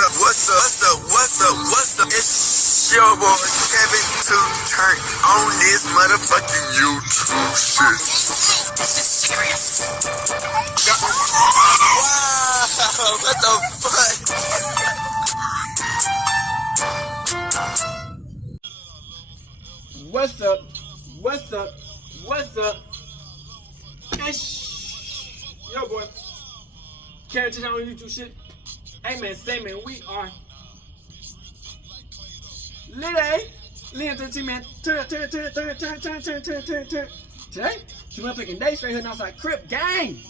What's up? It's your boy Kevin to turn on this motherfucking YouTube shit. This is serious. Wow, what the fuck? What's up? It's your boy Carti on YouTube shit. Hey man, we are Lit entertainment, man. Turn. Today, 2 motherfucking days straight here outside Crip gang.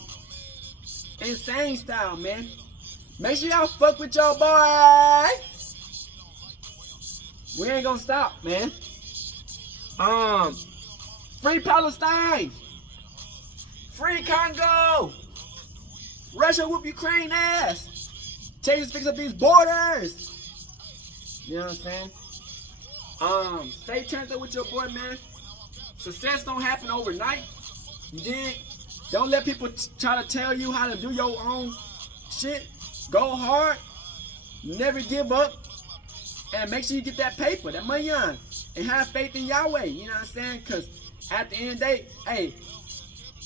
Insane style, man. Make sure y'all fuck with your boy. We ain't gonna stop, man. Free Palestine. Free Congo. Russia whoop Ukraine ass. Change fix up these borders. You know what I'm saying? Stay turned up with your boy, man. Success don't happen overnight. You dig? Don't let people try to tell you how to do your own shit. Go hard. Never give up. And make sure you get that paper, that money on. And have faith in Yahweh. You know what I'm saying? Because at the end of the day, hey,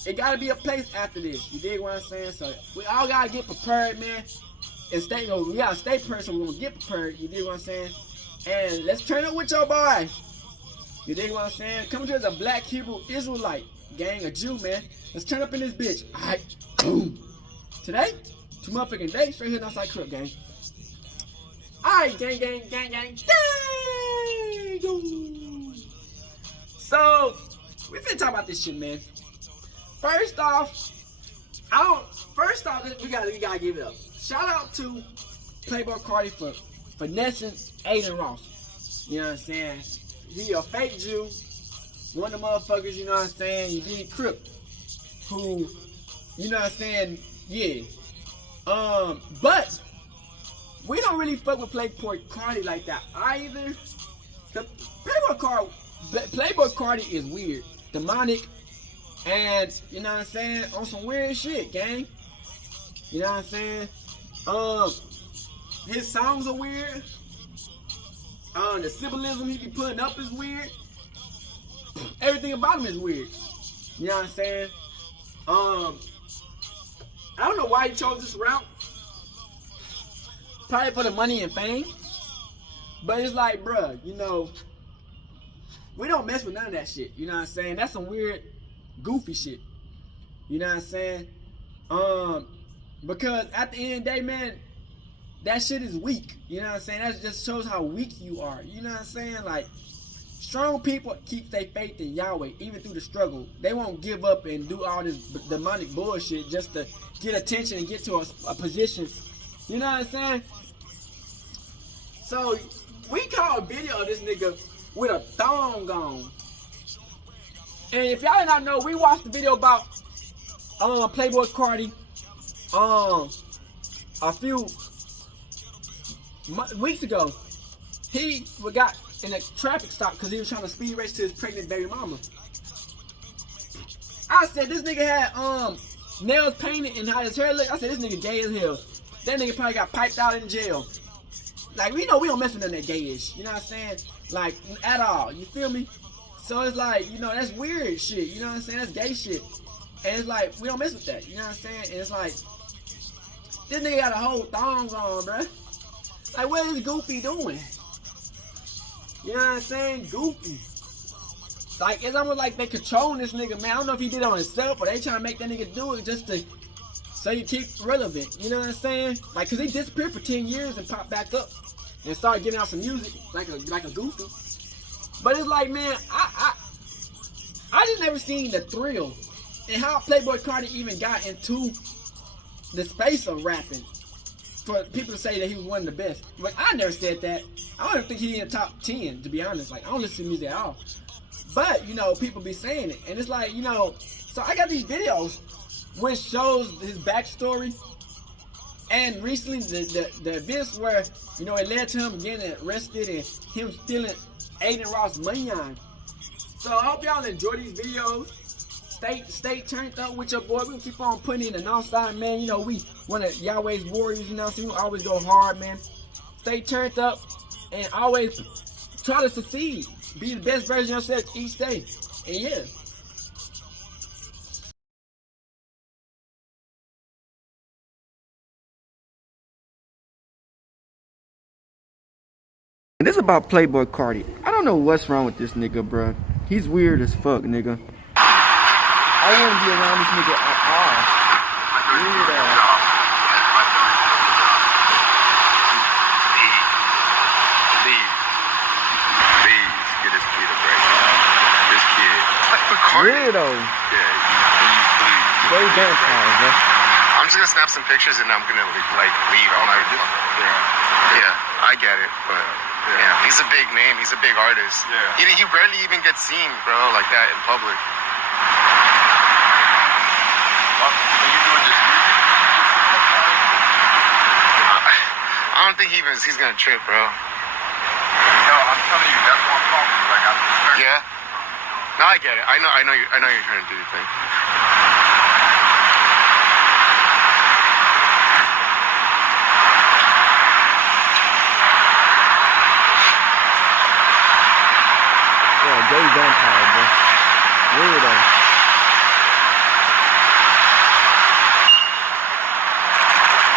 it got to be a place after this. You dig what I'm saying? So we all got to get prepared, man. And stay, you know, we got to stay prepared, so we're going to get prepared. You dig what I'm saying? And let's turn up with your boy. You dig what I'm saying? Coming to us a black Hebrew Israelite gang, a Jew, man. Let's turn up in this bitch. Alright, boom. Today, 2 motherfucking days straight here outside Crip gang. Alright, gang. So, we finna talk about this shit, man. First off, we gotta give it up. Shout out to Playboi Carti for finessing Aiden Ross. You know what I'm saying? He a fake Jew. One of the motherfuckers, you know what I'm saying? You need Crip. Who, you know what I'm saying? Yeah. But we don't really fuck with Playboi Carti like that either. Playboi Carti is weird, demonic, and you know what I'm saying? On some weird shit, gang. You know what I'm saying? His songs are weird. The symbolism he be putting up is weird. Everything about him is weird. You know what I'm saying? I don't know why he chose this route. Probably for the money and fame. But it's like, bruh, you know, we don't mess with none of that shit. You know what I'm saying? That's some weird, goofy shit. You know what I'm saying? Because at the end of the day, man, that shit is weak. You know what I'm saying? That just shows how weak you are. You know what I'm saying? Like, strong people keep their faith in Yahweh, even through the struggle. They won't give up and do all this demonic bullshit just to get attention and get to a position. You know what I'm saying? So, we caught a video of this nigga with a thong on. And if y'all did not know, we watched the video about Playboi Carti a few weeks ago. He got in a traffic stop because he was trying to speed race to his pregnant baby mama. I said this nigga had nails painted and how his hair looked. I said this nigga gay as hell. That nigga probably got piped out in jail. Like, we know we don't mess with none of that gayish. You know what I'm saying? Like, at all. You feel me? So it's like, you know, that's weird shit. You know what I'm saying? That's gay shit. And it's like, we don't mess with that. You know what I'm saying? And it's like, this nigga got a whole thongs on, bruh. Like, what is Goofy doing? You know what I'm saying? Goofy. Like, it's almost like they controlling this nigga, man. I don't know if he did it on himself, or they trying to make that nigga do it just to, so you keep relevant. You know what I'm saying? Like, cause he disappeared for 10 years and popped back up and started giving out some music like a Goofy. But it's like, man, I just never seen the thrill and how Playboi Carti even got into the space of rapping. For people to say that he was one of the best. Like, I never said that. I don't even think he's in the top 10, to be honest. Like, I don't listen to music at all. But, you know, people be saying it. And it's like, you know, so I got these videos which shows his backstory. And recently, the events where, you know, it led to him getting arrested and him stealing Aiden Ross' money on. So I hope y'all enjoy these videos. stay turned up with your boy. We gonna keep on putting in the Northside, man. You know, we one of Yahweh's warriors, you know, so we always go hard, man. Stay turned up and always try to succeed. Be the best version of yourself each day. And yeah. This is about Playboi Carti. I don't know what's wrong with this nigga, bro. He's weird as fuck, nigga. I don't want to be around this nigga at all. Weird ass. Please, get this kid a break. This kid. Weirdo. Yeah, please. Very vampire, bro. I'm just gonna snap some pictures and I'm gonna leave all night. Yeah, I get it, but yeah, he's a big name. He's a big artist. Yeah, he rarely even gets seen, bro, like that in public. I don't think he's gonna trip, bro. No, I'm telling you, that's what I'm talking about. Like, yeah. No, I get it. I know you're trying to do your thing. Yeah, gay vampire, bro. Weirdo.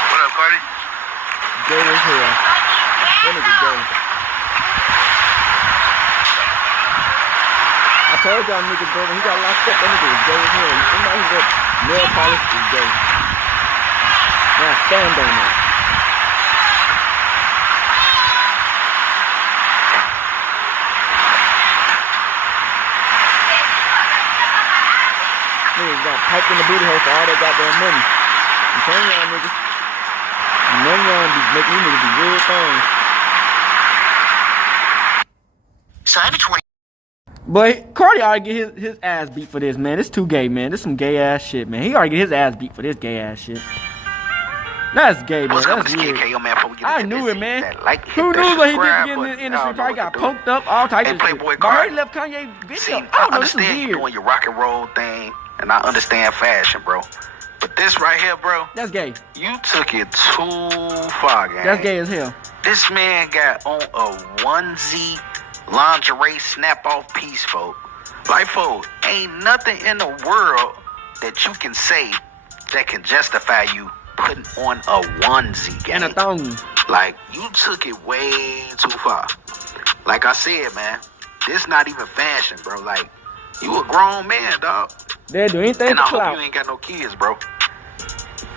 What up, Carti? Gay as hell. That nigga gay. I told y'all niggas, bro, when he got locked up, that nigga was gay as hell. Anybody who got nail polish is gay. Now stand on that. Niggas got piped in the booty hole for all that goddamn money. I'm telling y'all niggas. You know y'all be making these niggas do weird things. Sign a 20. But Carti already get his ass beat for this, man. This too gay, man. This some gay ass shit, man. He already get his ass beat for this gay ass shit. That's gay, man. That's weird. I knew it, man. Who knew when he did get in the industry? Probably got poked up, all types of shit. But I heard he left Kanye video. I don't know, this is weird. You doing your rock and roll thing, and I understand fashion, bro. But this right here, bro. That's gay. You took it too far, gang. That's gay as hell. This man got on a onesie lingerie snap-off piece, folk. Like, folk, ain't nothing in the world that you can say that can justify you putting on a onesie, gang. And a thong. Like, you took it way too far. Like I said, man, this not even fashion, bro. Like, you a grown man, dog. They'll do anything and to I clout. hope you ain't got no kids, bro.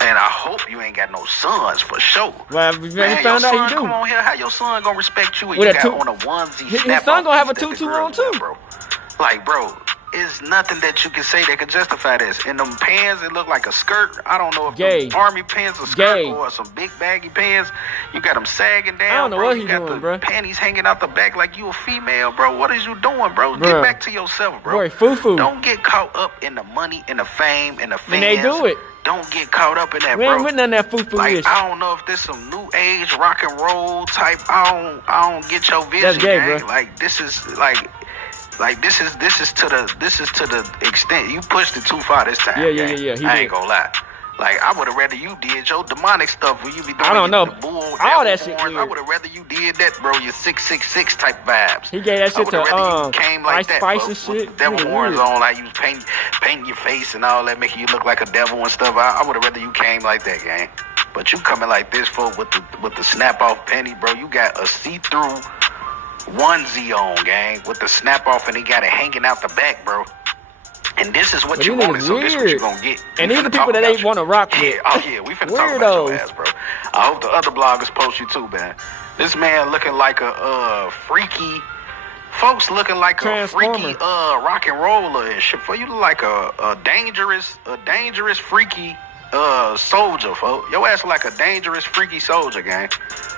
And I hope you ain't got no sons for sure. Well, if you found out you do. Come on here, how your son gonna respect you when With you a got on a onesie? His son gonna have a tutu on too, bro. Like, bro, it's nothing that you can say that can justify this. And them pants, it look like a skirt. I don't know if them army pants are skirt or some big baggy pants. You got them sagging down. I don't know bro. what You he got doing, the bro. panties hanging out the back like you a female, bro. What is you doing, bro? Get back to yourself, bro. Boy, foo-foo. Don't get caught up in the money and the fame and the fans. And they do it. Don't get caught up in that, we bro. ain't with none of that foo-foo Like, ish. I don't know if this some new age rock and roll type. I don't get your vision, That's gay, gang. bro. Like, this is to the extent you pushed it too far this time. Yeah. I ain't gonna lie. Like, I would have rather you did your demonic stuff where you be doing I don't know. the bull, All that shit horns. I would have rather you did that, bro. Your 666 type vibes. He gave that shit to you came like Ice that, Spice bro, and shit. with devil horns on, like you was painting your face and all that, making you look like a devil and stuff. I would have rather you came like that, gang. But you coming like this, for with the snap off penny, bro. You got a see-through onesie on, gang, with the snap off, and he got it hanging out the back, bro. And this is what you wanted, so this is what you gonna get. And these are the people that ain't want to rock with. We finna talk about your ass, bro. I hope the other bloggers post you too, man. This man looking like a freaky, folks looking like a freaky rock and roller and shit. For you look like a dangerous freaky soldier, folks. Your ass like a dangerous freaky soldier, gang.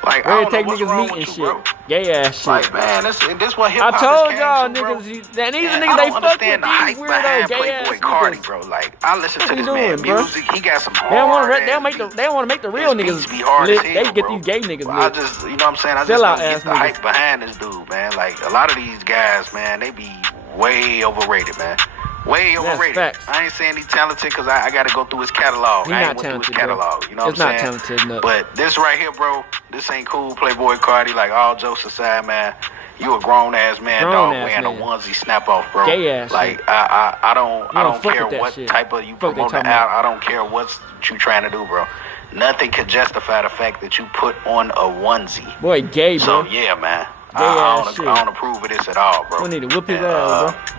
Like, I don't know what's wrong with you, bro. Gay ass shit. Like, man, this what hip hop I told is y'all came to, niggas, bro. these niggas they fuck with these weirdo gay ass Playboi Carti, niggas. bro. Like, I listen to this doing, man bro? music. He got some hard. They don't want to make the real niggas be hard lit. as hell, They get bro. these gay niggas I lit. just, you know what I'm saying? I Sell just out don't get ass the niggas. hype behind this dude, man. Like, a lot of these guys, man, they be way overrated, man. Way overrated. Facts. I ain't saying he's talented because I got to go through his catalog. He I not ain't went through his talented, bro. catalog. You know It's what I'm not saying? talented enough. But this right here, bro, this ain't cool. Playboi Carti, like all jokes aside, man. You a grown ass man, dog, wearing a onesie snap off, bro. Gay ass like shit. I don't fuck care with that what shit. type of you Fuck they promoting talking out. about. I don't care what you trying to do, bro. Nothing could justify the fact that you put on a onesie. Boy, gay, bro. So yeah, man. Gay ass shit. I don't approve of this at all, bro. We need to whip his ass, bro.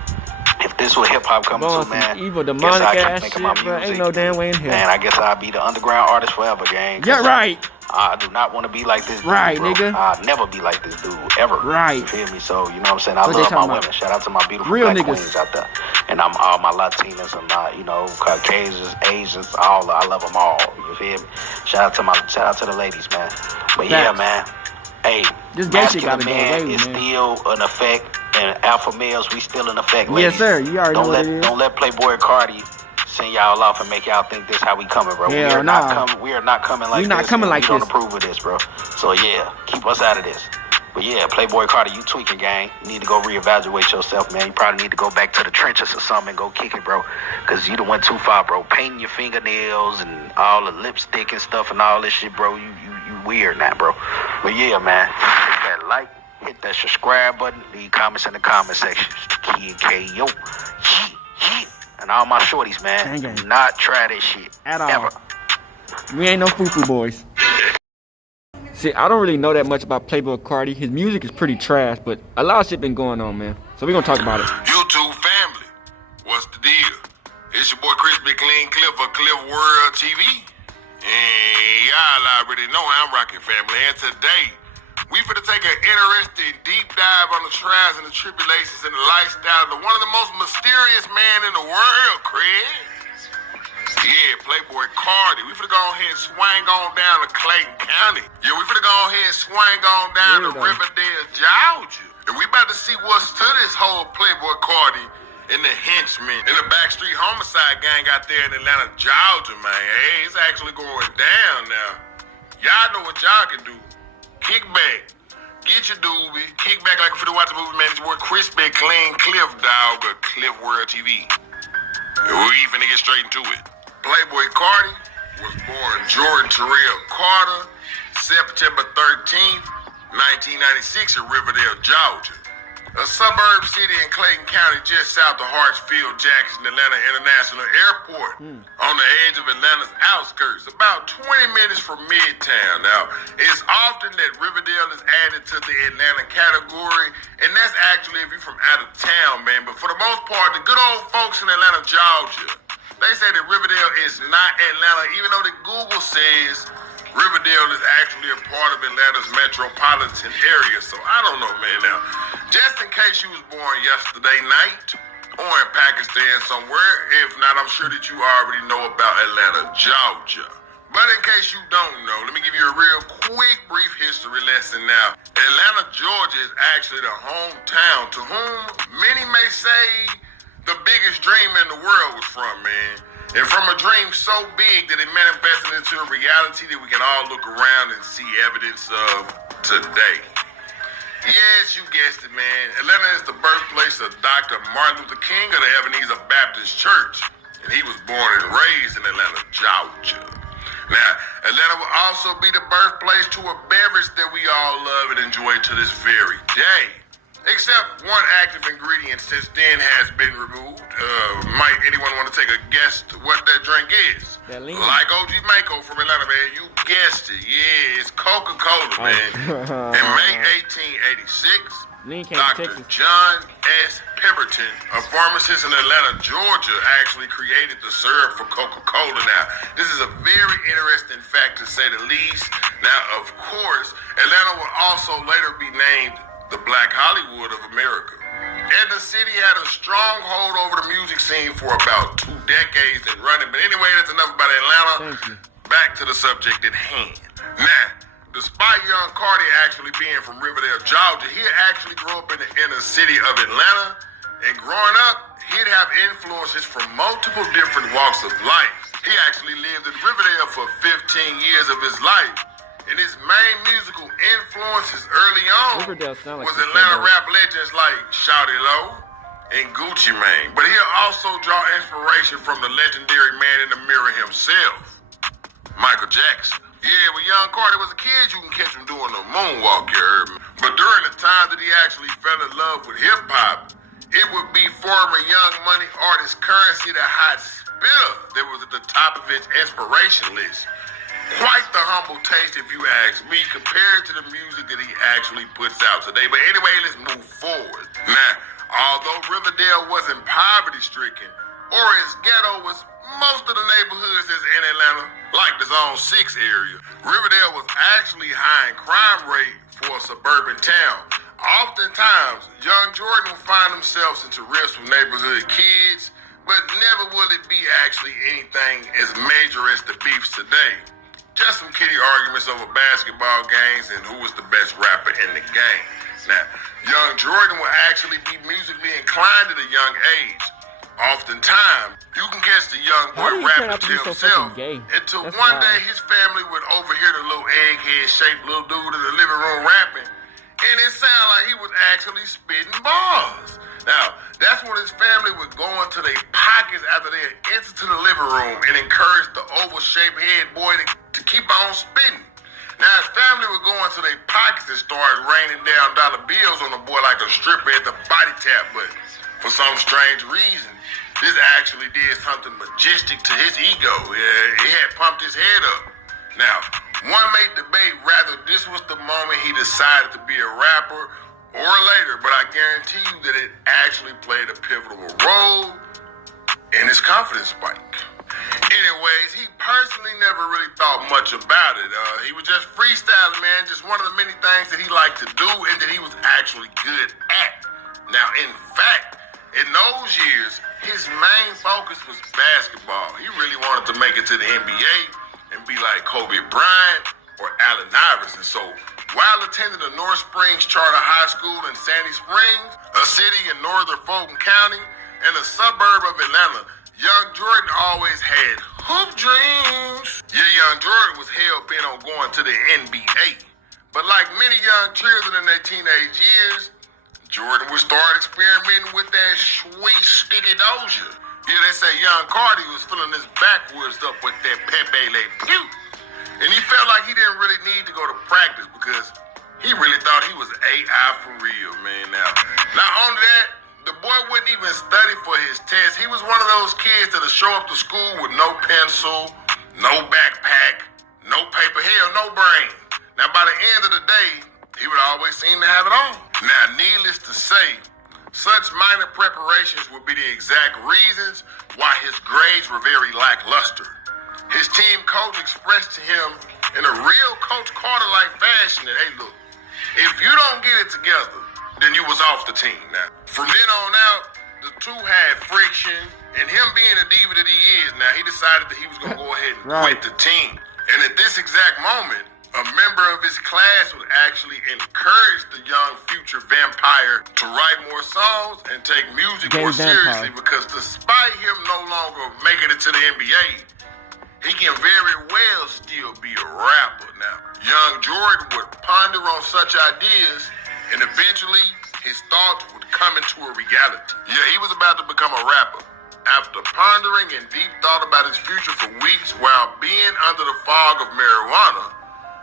If this was hip hop coming to, man, evil demonic guess I ass can think shit, of my bro. music. Ain't no damn way in hell. Man, I guess I'll be the underground artist forever, gang. Yeah, right. I do not want to be like this dude, Right, bro. nigga. I'll never be like this dude, ever. Right. You feel me? So, you know what I'm saying? I What they love my talking women. about? Shout out to my beautiful Real black niggas. queens out there. And I'm all my Latinas and my, you know, Caucasians, Asians, all. I love them all. You feel me? Shout out to the ladies, man. But yeah, man. Hey, This gay shit gotta masculine go man away, is man. still an effect, and alpha males, we still in effect, ladies. Yes, sir. You already know what it is. Don't let Playboi Carti send y'all off and make y'all think this how we coming, bro. Hell nah. We are not coming like We this. not coming like we don't this. approve of this, bro. So yeah, keep us out of this. But yeah, Playboi Carti, you tweaking, gang. You need to go reevaluate yourself, man. You probably need to go back to the trenches or something and go kick it, bro. Because you done went too far, bro. Painting your fingernails and all the lipstick and stuff and all this shit, bro. You weird now, bro. But yeah, man. Hit that like, hit that subscribe button. Leave comments in the comment section. Kid KO. And all my shorties, man. Gang. Do not try this shit. At all. Ever. We ain't no foo-foo boys. See, I don't really know that much about Playboi Carti. His music is pretty trash, but a lot of shit been going on, man. So we gonna talk about it. YouTube family, what's the deal? It's your boy Crispy Clean Cliff of Cliff World TV. And y'all already know how I'm rocking, family. And today, we finna take an interesting deep dive on the trials and the tribulations and the lifestyle of one of the most mysterious men in the world, Craig. Yeah, Playboi Carti. We finna go ahead and swing on down to Clayton County. Yeah, we finna go ahead and swing on down to Riverdale, Georgia. And we about to see what's to this whole Playboi Carti and the henchmen and the backstreet homicide gang out there in Atlanta, Georgia, man. Hey, it's actually going down now. Y'all know what y'all can do. Kick back. Get your doobie. Kick back like if you watch the movie, man. It's your boy Crispy Clean Cliff, dog, of Cliff World TV. And we finna get straight into it. Playboi Carti was born Jordan Terrell Carter, September 13th, 1996 in Riverdale, Georgia. A suburb city in Clayton County just south of Hartsfield-Jackson Atlanta International Airport on the edge of Atlanta's outskirts, about 20 minutes from Midtown. Now, it's often that Riverdale is added to the Atlanta category, and that's actually if you're from out of town, man. But for the most part, the good old folks in Atlanta, Georgia, they say that Riverdale is not Atlanta, even though the Google says Riverdale is actually a part of Atlanta's metropolitan area. So I don't know, man. Now, just in case you was born yesterday night or in Pakistan somewhere, if not, I'm sure that you already know about Atlanta, Georgia. But in case you don't know, let me give you a real quick, brief history lesson now. Atlanta, Georgia is actually the hometown to whom many may say the biggest dream in the world was from, man. And from a dream so big that it manifested into a reality that we can all look around and see evidence of today. Yes, you guessed it, man. Atlanta is the birthplace of Dr. Martin Luther King of the Ebenezer Baptist Church. And he was born and raised in Atlanta, Georgia. Now, Atlanta will also be the birthplace to a beverage that we all love and enjoy to this very day. Except one active ingredient since then has been removed. Might anyone want to take a guess to what that drink is? Like OG Mako from Atlanta, man. You guessed it. Yeah, it's Coca-Cola, man. In May 1886, Dr. John S. Pemberton, a pharmacist in Atlanta, Georgia, actually created the syrup for Coca-Cola. Now, this is a very interesting fact to say the least. Now, of course, Atlanta will also later be named the Black Hollywood of America. And the city had a stronghold over the music scene for about 2 decades and running. But anyway, that's enough about Atlanta. Back to the subject at hand. Now, despite young Carti actually being from Riverdale, Georgia, he actually grew up in the inner city of Atlanta. And growing up, he'd have influences from multiple different walks of life. He actually lived in Riverdale for 15 years of his life. And his main musical influences early on was Atlanta rap legends like Shawty Lo, and Gucci Mane. But he'll also draw inspiration from the legendary man in the mirror himself, Michael Jackson. Yeah, when young Carti was a kid, you can catch him doing a moonwalk, you heard me. But during the time that he actually fell in love with hip-hop, it would be former Young Money artist Currency, the hot spitter, that was at the top of his inspiration list. Quite the humble taste, if you ask me, compared to the music that he actually puts out today. But anyway, let's move forward. Now, although Riverdale wasn't poverty-stricken or as ghetto as most of the neighborhoods is in Atlanta, like the Zone 6 area, Riverdale was actually high in crime rate for a suburban town. Oftentimes, young Jordan will find themselves into rifts with neighborhood kids, but never will it be actually anything as major as the beefs today. Just some kiddie arguments over basketball games and who was the best rapper in the game. Now, young Jordan will actually be musically inclined at a young age. Oftentimes, you can catch the young boy rapping to himself until one day his family would overhear the little egghead-shaped little dude in the living room rapping, and it sounded like he was actually spitting bars. Now, that's when his family would go into their pockets after they had entered to the living room and encourage the oval-shaped head boy to keep on spitting. Now, his family would go into their pockets and start raining down dollar bills on the boy like a stripper at the body tap, but for some strange reason, this actually did something majestic to his ego. It had pumped his head up. Now, one may debate whether this was the moment he decided to be a rapper or later, but I guarantee you that it actually played a pivotal role in his confidence spike. Anyways, he personally never really thought much about it. He was just freestyling, man, just one of the many things that he liked to do and that he was actually good at. Now, in fact, in those years, his main focus was basketball. He really wanted to make it to the NBA and be like Kobe Bryant or Allen Iverson. So while attending the North Springs Charter High School in Sandy Springs, a city in northern Fulton County and a suburb of Atlanta, young Jordan always had hoop dreams. Yeah, young Jordan was hell-bent on going to the NBA. But like many young children in their teenage years, Jordan would start experimenting with that sweet sticky doja. Yeah, they say young Carti was filling his backwoods up with that Pepe Le Pew. And he felt like he didn't really need to go to practice because he really thought he was AI for real, man. Now, not only that, the boy wouldn't even study for his test. He was one of those kids that'll show up to school with no pencil, no backpack, no paper, hell, no brain. Now, by the end of the day, he would always seem to have it on. Now, needless to say, such minor preparations would be the exact reasons why his grades were very lackluster. His team coach expressed to him in a real Coach Carter-like fashion that, hey, look, if you don't get it together, then you was off the team. Now, from then on out, the two had friction, and him being the diva that he is now, he decided that he was going to go ahead and quit the team. And at this exact moment, a member of his class would actually encourage the young future vampire to write more songs and take music more seriously because despite him no longer making it to the NBA, he can very well still be a rapper now. Young Jordan would ponder on such ideas and eventually his thoughts would come into a reality. Yeah, he was about to become a rapper. After pondering and deep thought about his future for weeks while being under the fog of marijuana,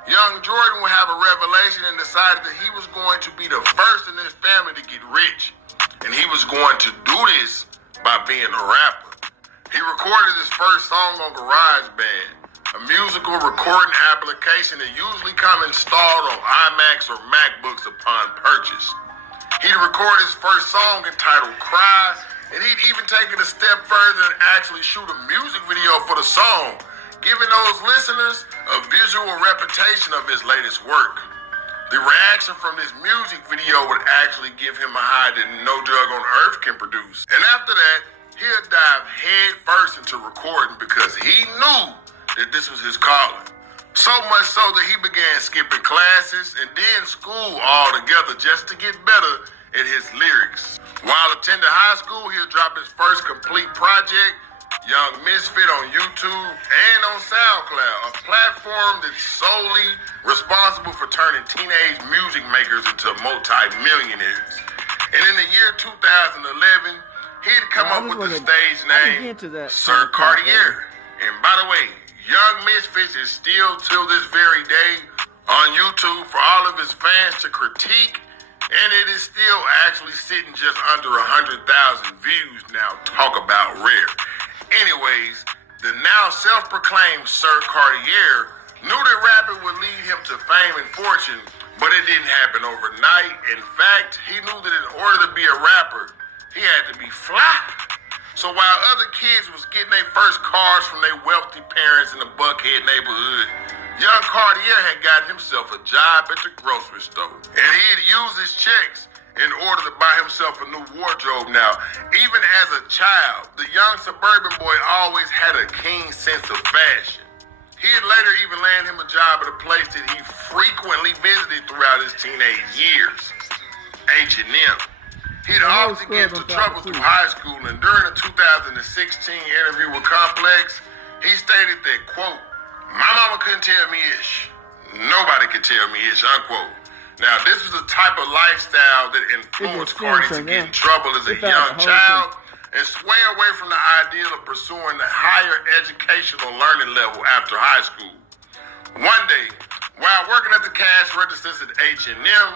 young Jordan would have a revelation and decided that he was going to be the first in his family to get rich. And he was going to do this by being a rapper. He recorded his first song on GarageBand, a musical recording application that usually comes installed on iMacs or MacBooks upon purchase. He'd record his first song entitled Cry, and he'd even take it a step further and actually shoot a music video for the song, giving those listeners a visual representation of his latest work. The reaction from this music video would actually give him a high that no drug on earth can produce. And after that, he'll dive head first into recording because he knew that this was his calling. So much so that he began skipping classes and then school altogether just to get better at his lyrics. While attending high school, he'll drop his first complete project, Young Misfit, on YouTube and on SoundCloud, a platform that's solely responsible for turning teenage music makers into multi-millionaires. And in the year 2011, he'd come up with the stage name Sir Cartier. And by the way, Young Misfits is still till this very day on YouTube for all of his fans to critique, and it is still actually sitting just under 100,000 views now. Talk about rare. Anyways, the now self-proclaimed Sir Cartier knew that rapping would lead him to fame and fortune, but it didn't happen overnight. In fact, he knew that in order to be a rapper, he had to be fly. So while other kids was getting their first cars from their wealthy parents in the Buckhead neighborhood, young Cartier had gotten himself a job at the grocery store. And he'd use his checks in order to buy himself a new wardrobe. Now, even as a child, the young suburban boy always had a keen sense of fashion. He'd later even land him a job at a place that he frequently visited throughout his teenage years, H&M. He'd often get into trouble through high school, and during a 2016 interview with Complex, he stated that, quote, "My mama couldn't tell me ish. Nobody could tell me ish," unquote. Now, this was the type of lifestyle that influenced Carti to get in trouble as a young child and sway away from the ideal of pursuing the higher educational learning level after high school. One day, while working at the cash registers at H&M,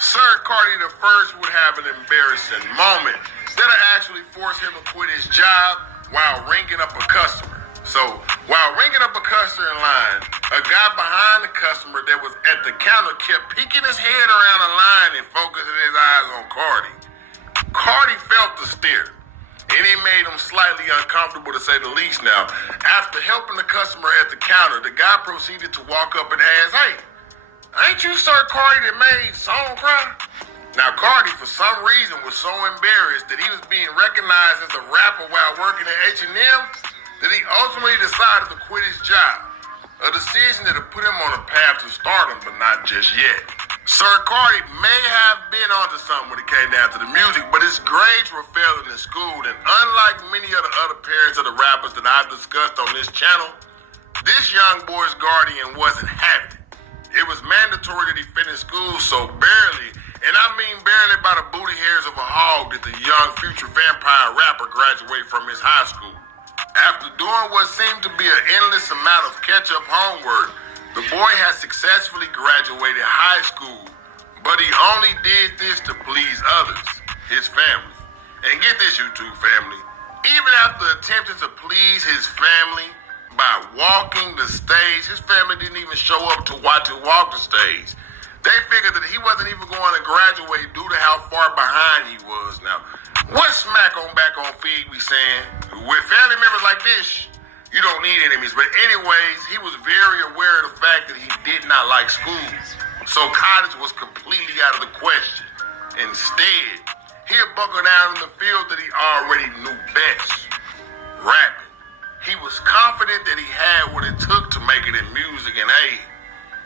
Sir Carti the First would have an embarrassing moment that'll actually force him to quit his job while ringing up a customer. So, while ringing up a customer in line, a guy behind the customer that was at the counter kept peeking his head around the line and focusing his eyes on Carti. Carti felt the stare, and it made him slightly uncomfortable, to say the least. Now, after helping the customer at the counter, the guy proceeded to walk up and ask, "Hey, ain't you Sir Carti that made Song Cry?" Now, Carti, for some reason, was so embarrassed that he was being recognized as a rapper while working at H&M that he ultimately decided to quit his job, a decision that had put him on a path to stardom, but not just yet. Sir Carti may have been onto something when it came down to the music, but his grades were failing in school, and unlike many of the other parents of the rappers that I've discussed on this channel, this young boy's guardian wasn't having it. It was mandatory that he finish school, so barely, and I mean barely by the booty hairs of a hog, did the young future vampire rapper graduate from his high school. After doing what seemed to be an endless amount of catch-up homework, the boy has successfully graduated high school, but he only did this to please others, his family. And get this, YouTube family, even after attempting to please his family by walking the stage, his family didn't even show up to watch him walk the stage. They figured that he wasn't even going to graduate due to how far behind he was. Now, what smack on back on feed we saying? With family members like this, you don't need enemies. But anyways, he was very aware of the fact that he did not like school. So college was completely out of the question. Instead, he'd buckle down in the field that he already knew best, rapping. He was confident that he had what it took to make it in music, and hey,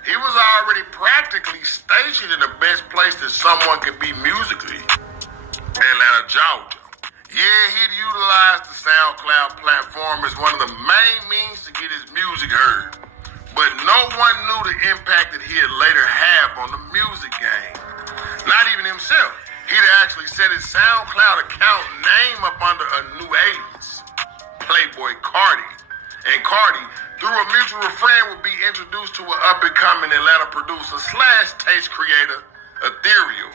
he was already practically stationed in the best place that someone could be musically, Atlanta, Georgia. Yeah, he'd utilized the SoundCloud platform as one of the main means to get his music heard, but no one knew the impact that he'd later have on the music game. Not even himself. He'd actually set his SoundCloud account name up under a new alias, Playboi Carti. And Carti, through a mutual friend, would be introduced to an up-and-coming Atlanta producer / taste creator, Ethereal.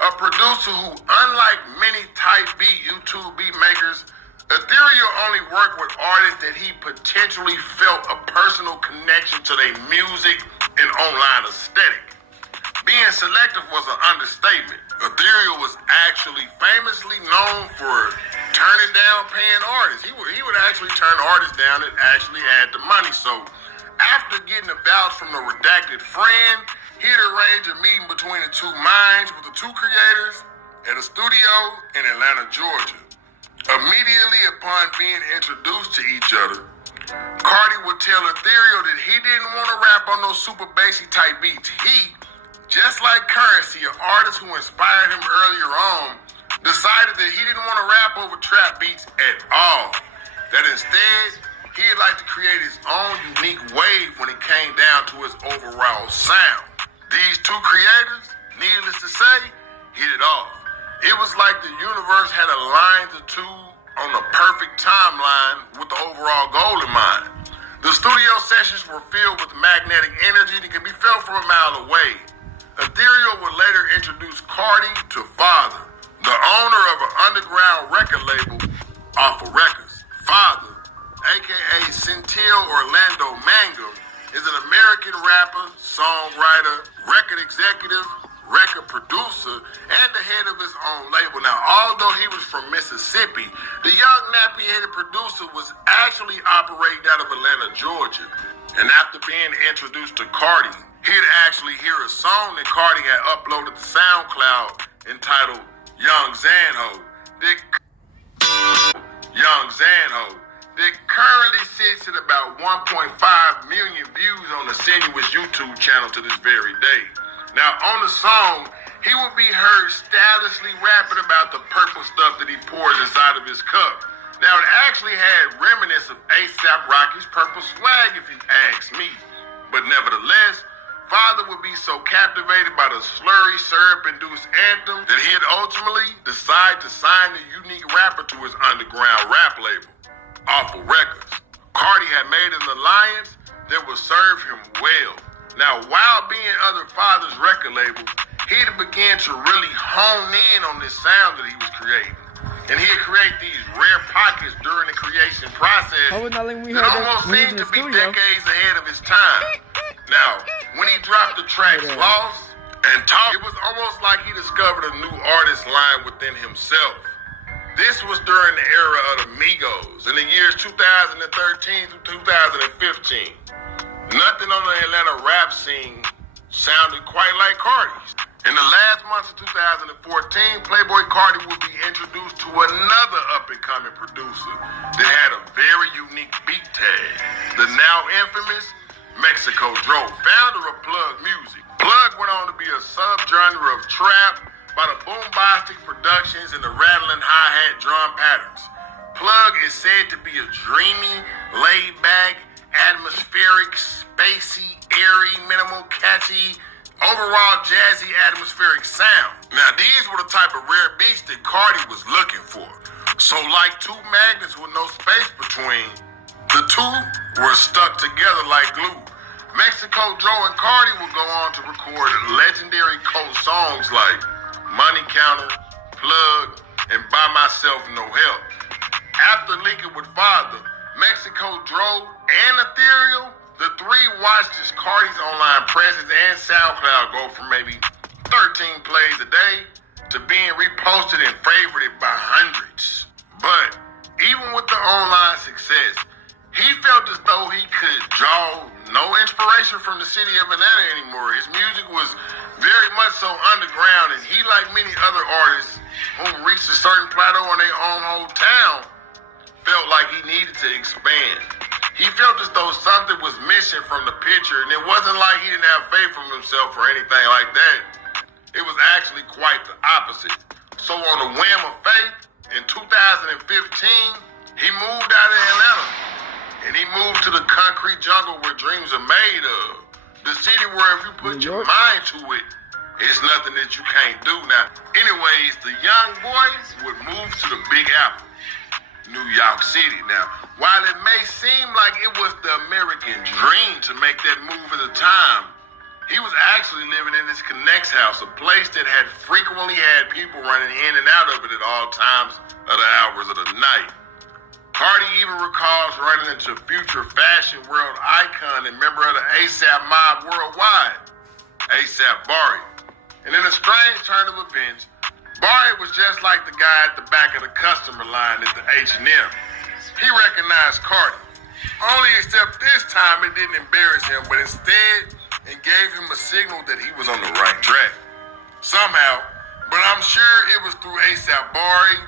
A producer who, unlike many type beat YouTube beat makers, Ethereal only worked with artists that he potentially felt a personal connection to their music and online aesthetic. Being selective was an understatement. Ethereal was actually famously known for turning down paying artists. He would actually turn artists down that actually had the money. So after getting a vouch from the redacted friend, he'd arrange a meeting between the two minds with the two creators at a studio in Atlanta, Georgia. Immediately upon being introduced to each other, Carti would tell Ethereal that he didn't want to rap on those super bassy type beats. He, just like Currency, an artist who inspired him earlier on, decided that he didn't want to rap over trap beats at all. That instead, he'd like to create his own unique wave when it came down to his overall sound. These two creators, needless to say, hit it off. It was like the universe had aligned the two on the perfect timeline with the overall goal in mind. The studio sessions were filled with magnetic energy that could be felt from a mile away. Ethereal would later introduce Carti to Father, the owner of an underground record label, Awful Records. Father, aka Centil Orlando Mangum, is an American rapper, songwriter, record executive, record producer, and the head of his own label. Now, although he was from Mississippi, the young nappy-headed producer was actually operating out of Atlanta, Georgia. And after being introduced to Carti, he'd actually hear a song that Carti had uploaded to SoundCloud entitled Young Zanho. That currently sits at about 1.5 million views on the Sinuous YouTube channel to this very day. Now, on the song, he will be heard stylishly rapping about the purple stuff that he pours inside of his cup. Now, it actually had remnants of A$AP Rocky's Purple Swag, if you ask me. But nevertheless, Father would be so captivated by the slurry, syrup-induced anthem that he'd ultimately decide to sign the unique rapper to his underground rap label, Awful Records. Carti had made an alliance that would serve him well. Now, while being other Father's record label, he'd begin to really hone in on this sound that he was creating. And he'd create these rare pockets during the creation process that almost seemed to be decades ahead of his time. Now, when he dropped the tracks Lost and Talk, it was almost like he discovered a new artist line within himself. This was during the era of the Migos in the years 2013 through 2015. Nothing on the Atlanta rap scene sounded quite like Carti's. In the last months of 2014, Playboi Carti would be introduced to another up-and-coming producer that had a very unique beat tag. The now infamous Mexico Dro, founder of Plug Music. Plug went on to be a subgenre of trap by the boombastic productions and the rattling hi-hat drum patterns. Plug is said to be a dreamy, laid-back, atmospheric, spacey, airy, minimal, catchy, overall jazzy, atmospheric sound. Now, these were the type of rare beats that Carti was looking for. So like two magnets with no space between, the two were stuck together like glue. Mexico Joe and Carti would go on to record legendary cult songs like Money Counter, Plug, and By Myself No Help. After linking with Father, Mexico Dro, and Ethereal, the three watched as Carti's online presence and SoundCloud go from maybe 13 plays a day to being reposted and favorited by hundreds. But even with the online success, he felt as though he could draw no inspiration from the city of Atlanta anymore. His music was very much so underground, and he, like many other artists who reached a certain plateau in their own hometown, felt like he needed to expand. He felt as though something was missing from the picture, and it wasn't like he didn't have faith in himself or anything like that. It was actually quite the opposite. So on a whim of faith, in 2015, he moved out of Atlanta, and he moved to the concrete jungle where dreams are made of. The city where if you put your mind to it, it's nothing that you can't do. Now, anyways, the young boys would move to the Big Apple, New York City. Now, while it may seem like it was the American dream to make that move at the time, he was actually living in his Connect's house, a place that had frequently had people running in and out of it at all times of the hours of the night. Carti even recalls running into future fashion world icon and member of the A$AP mob worldwide, A$AP Bari. And in a strange turn of events, Bari was just like the guy at the back of the customer line at the H&M. He recognized Carti, only except this time it didn't embarrass him, but instead it gave him a signal that he was on the right track. Somehow, but I'm sure it was through A$AP Bari,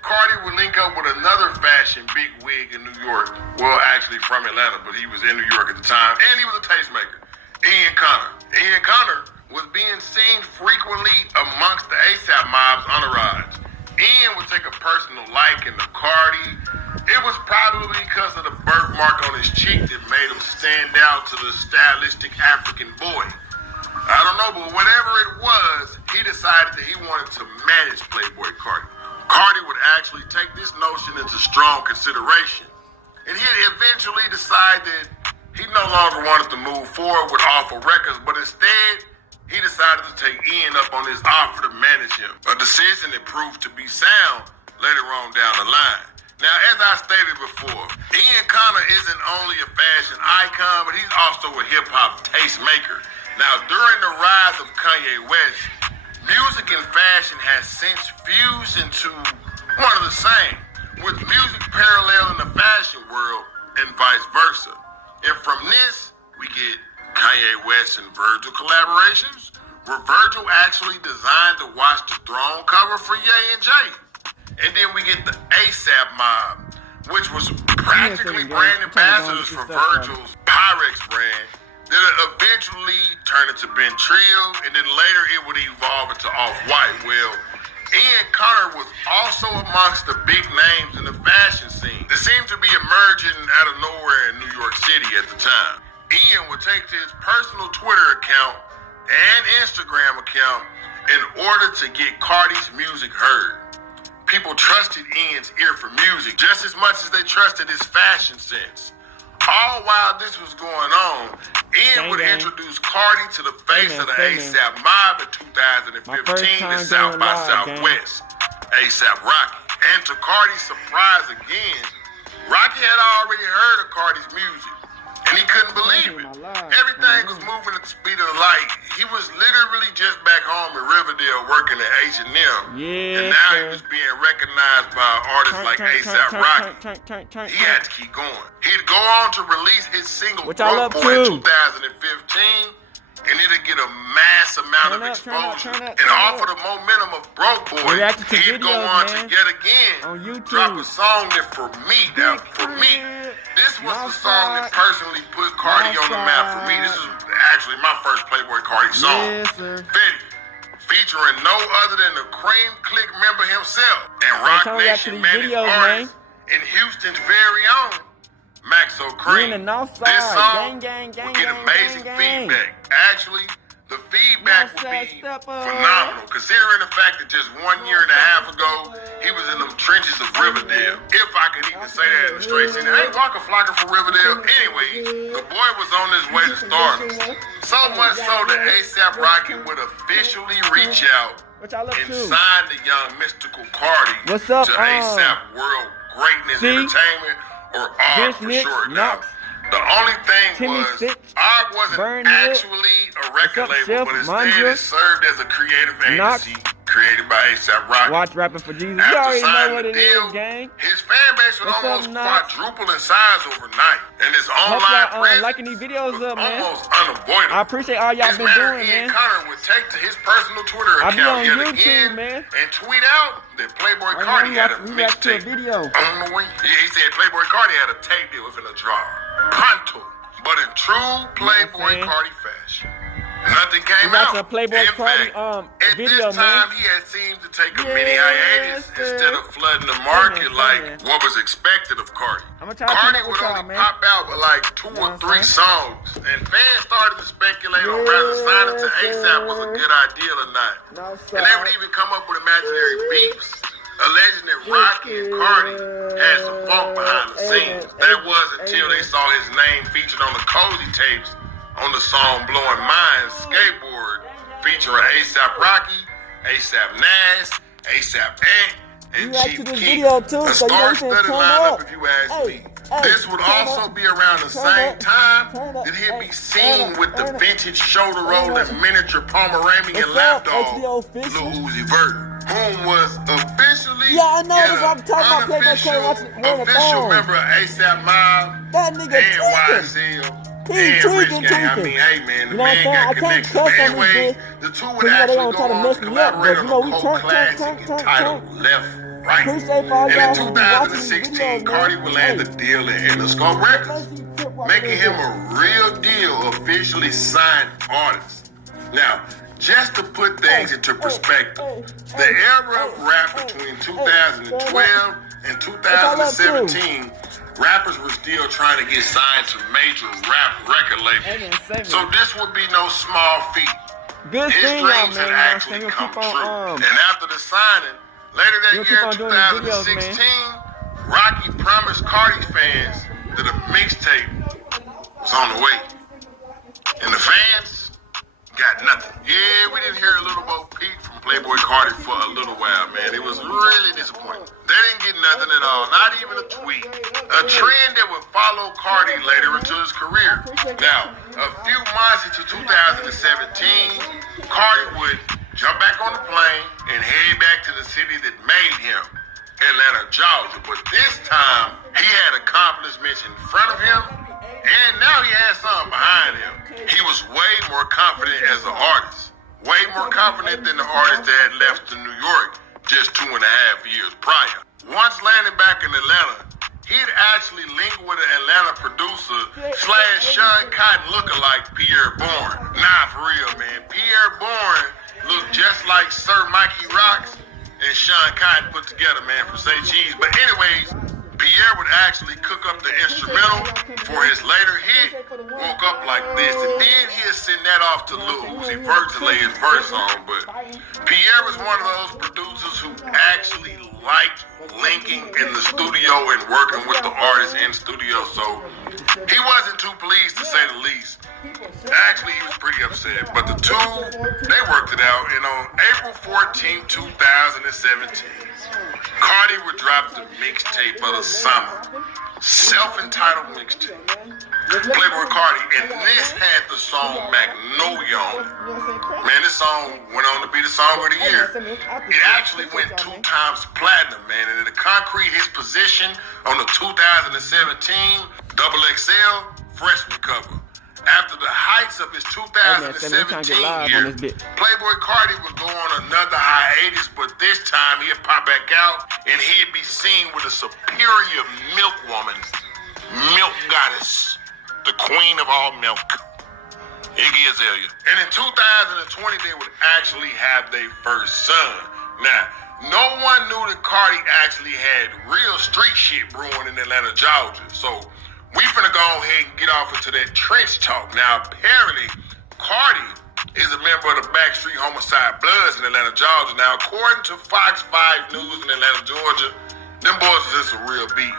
Carti would link up with another fashion bigwig in New York. Well, actually from Atlanta, but he was in New York at the time, and he was a tastemaker, Ian Connor. Ian Connor was being seen frequently amongst the A$AP mob's entourage. Ian would take a personal liking to Carti. It was probably because of the birthmark on his cheek that made him stand out to the stylistic African boy. I don't know, but whatever it was, he decided that he wanted to manage Playboi Carti. Carti would actually take this notion into strong consideration, and he eventually decided he no longer wanted to move forward with Awful Records, but instead, he decided to take Ian up on his offer to manage him, a decision that proved to be sound later on down the line. Now, as I stated before, Ian Connor isn't only a fashion icon, but he's also a hip-hop tastemaker. Now, during the rise of Kanye West, music and fashion has since fused into one of the same, with music parallel in the fashion world and vice versa. And from this, we get Kanye West and Virgil collaborations, where Virgil actually designed the Watch the Throne cover for Ye and Jay. And then we get the ASAP Mob, which was practically brand ambassadors for Virgil's Pyrex brand, that eventually turned into Ben Trio, and then later it would evolve into Off-White. Well, Ian Connor was also amongst the big names in the fashion scene that seemed to be emerging out of nowhere in New York City at the time. Ian would take to his personal Twitter account and Instagram account in order to get Carti's music heard. People trusted Ian's ear for music just as much as they trusted his fashion sense. All while this was going on, Ian would introduce Carti to the face of the ASAP Mob in 2015 at South by Southwest, ASAP Rocky. And to Carti's surprise again, Rocky had already heard of Carti's music, and he couldn't believe it. Everything was moving at the speed of the light. He was literally just back home in Riverdale working at H&M, and now he was being recognized by artists like ASAP Rocky. He had to keep going. He'd go on to release his single Broke Boy in 2015, and it'd get a mass amount of exposure. And off of the momentum of Broke Boy, he'd go on to yet again drop a song that for me, this was the song that personally put Carti on the map for me. This is actually my first Playboi Carti song. Fetty, featuring no other than the Cream Click member himself and Rock Nation managed artist and Houston's very own Maxo Cream. This song would get amazing feedback. Actually, the feedback would be phenomenal, considering the fact that just 1 year and a half ago, he was in the trenches of Riverdale. If I could even say that in the straight scene. Ain't Waka Flocka for Riverdale. Anyway, the boy was on his way to stardom. So much so that ASAP Rocky would officially reach out and sign the young mystical Carti to ASAP World Greatness Entertainment, or R for short. Now, the only thing was, R wasn't actually a record label, but instead it served as a creative agency created by ASAP Rocky. Watch Rapping for Jesus. After You already know signing what the it deal, is, gang. his fan base would almost quadruple in size overnight, and his online presence liking these videos was up, man. almost unavoidable. I appreciate all y'all His been manager, doing, Ian man. Connor would take to his personal Twitter I be account on yet YouTube, again man. and tweet out that Playboi Carti had a mixtape on the way. Yeah, he said Playboi Carti had a tape deal within a drawer. Pronto. But in true Playboi Carti fashion, nothing came out. Playboi Carti at video, this time, man. he had seemed to take a mini hiatus instead of flooding the market like what was expected of Carti. Carti would only pop out with like 2 or 3 songs, and fans started to speculate on whether signing to ASAP was a good idea or not. And they would even come up with imaginary beefs, alleging that Rocky and Carti had some funk behind the scenes. That was until they saw his name featured on the Cozy tapes on the song Blowing Minds Skateboard, featuring ASAP Rocky, ASAP Nas, ASAP Ant, and Chief Keef. A star-studded lineup, if you ask me. This would also be around the same time that he'd be seen with the vintage shoulder-rolling miniature Pomeranian lapdog, Lil Uzi Vert, whom was officially official member of ASAP Mob and YSL. And Rich Gang. I mean, hey man, the man got connections. But anyway, the two would actually go on to collaborate on a cult classic entitled Left Right. And in 2016, Carti would land the deal at Interscope Records, making him a real deal officially signed artist. Now, just to put things into perspective, the era of rap between 2012 and 2017, rappers were still trying to get signed to major rap record labels. So this would be no small feat. Good his seeing y'all, dreams man. had You know what I'm actually saying? We'll come keep true. on, And after the signing, later that we'll year, keep on doing these videos, 2016, man. Rocky promised Carti fans that a mixtape was on the way. And the fans got nothing. Yeah, we didn't hear a little Bo Peep from Playboi Carti for a little while, man. It was really disappointing. They didn't get nothing at all, not even a tweet. A trend that would follow Carti later into his career. Now, a few months into 2017, Carti would jump back on the plane and head back to the city that made him, Atlanta, Georgia. But this time, he had accomplishments in front of him, and now he had something behind him. He was way more confident as an artist. Way more confident than the artist that had left to New York just 2.5 years prior. Once landing back in Atlanta, he'd actually linked with an Atlanta producer / Sean Cotton lookalike Pierre Bourne. Nah, for real, man. Pierre Bourne looked just like Sir Mikey Rocks and Sean Cotton put together, man, from Say Cheese. But anyways, Pierre would actually cook up the instrumental for his later hit, Woke Up Like This, and then he'd send that off to Lil Uzi Vert to lay his verse on. But Pierre was one of those producers who actually liked linking in the studio and working with the artists in studio, so he wasn't too pleased, to say the least. Actually, he was pretty upset, but the two, they worked it out, and on April 14, 2017, Carti would drop the mixtape of the summer, self-entitled mixtape, Playboi Carti, and this had the song Magnolia on it. Man, this song went on to be the song of the year. It actually went 2 times platinum, man, and in the concrete his position on the 2017 XXL freshman cover. After the heights of his 2017 year, Playboi Carti would go on another hiatus, but this time he'd pop back out and he'd be seen with a superior milk woman, milk goddess, the queen of all milk, Iggy Azalea. And in 2020, they would actually have their first son. Now, no one knew that Carti actually had real street shit brewing in Atlanta, Georgia, so we finna go ahead and get off into that trench talk. Now, apparently, Carti is a member of the Backstreet Homicide Bloods in Atlanta, Georgia. Now, according to Fox 5 News in Atlanta, Georgia, them boys is just a real beef.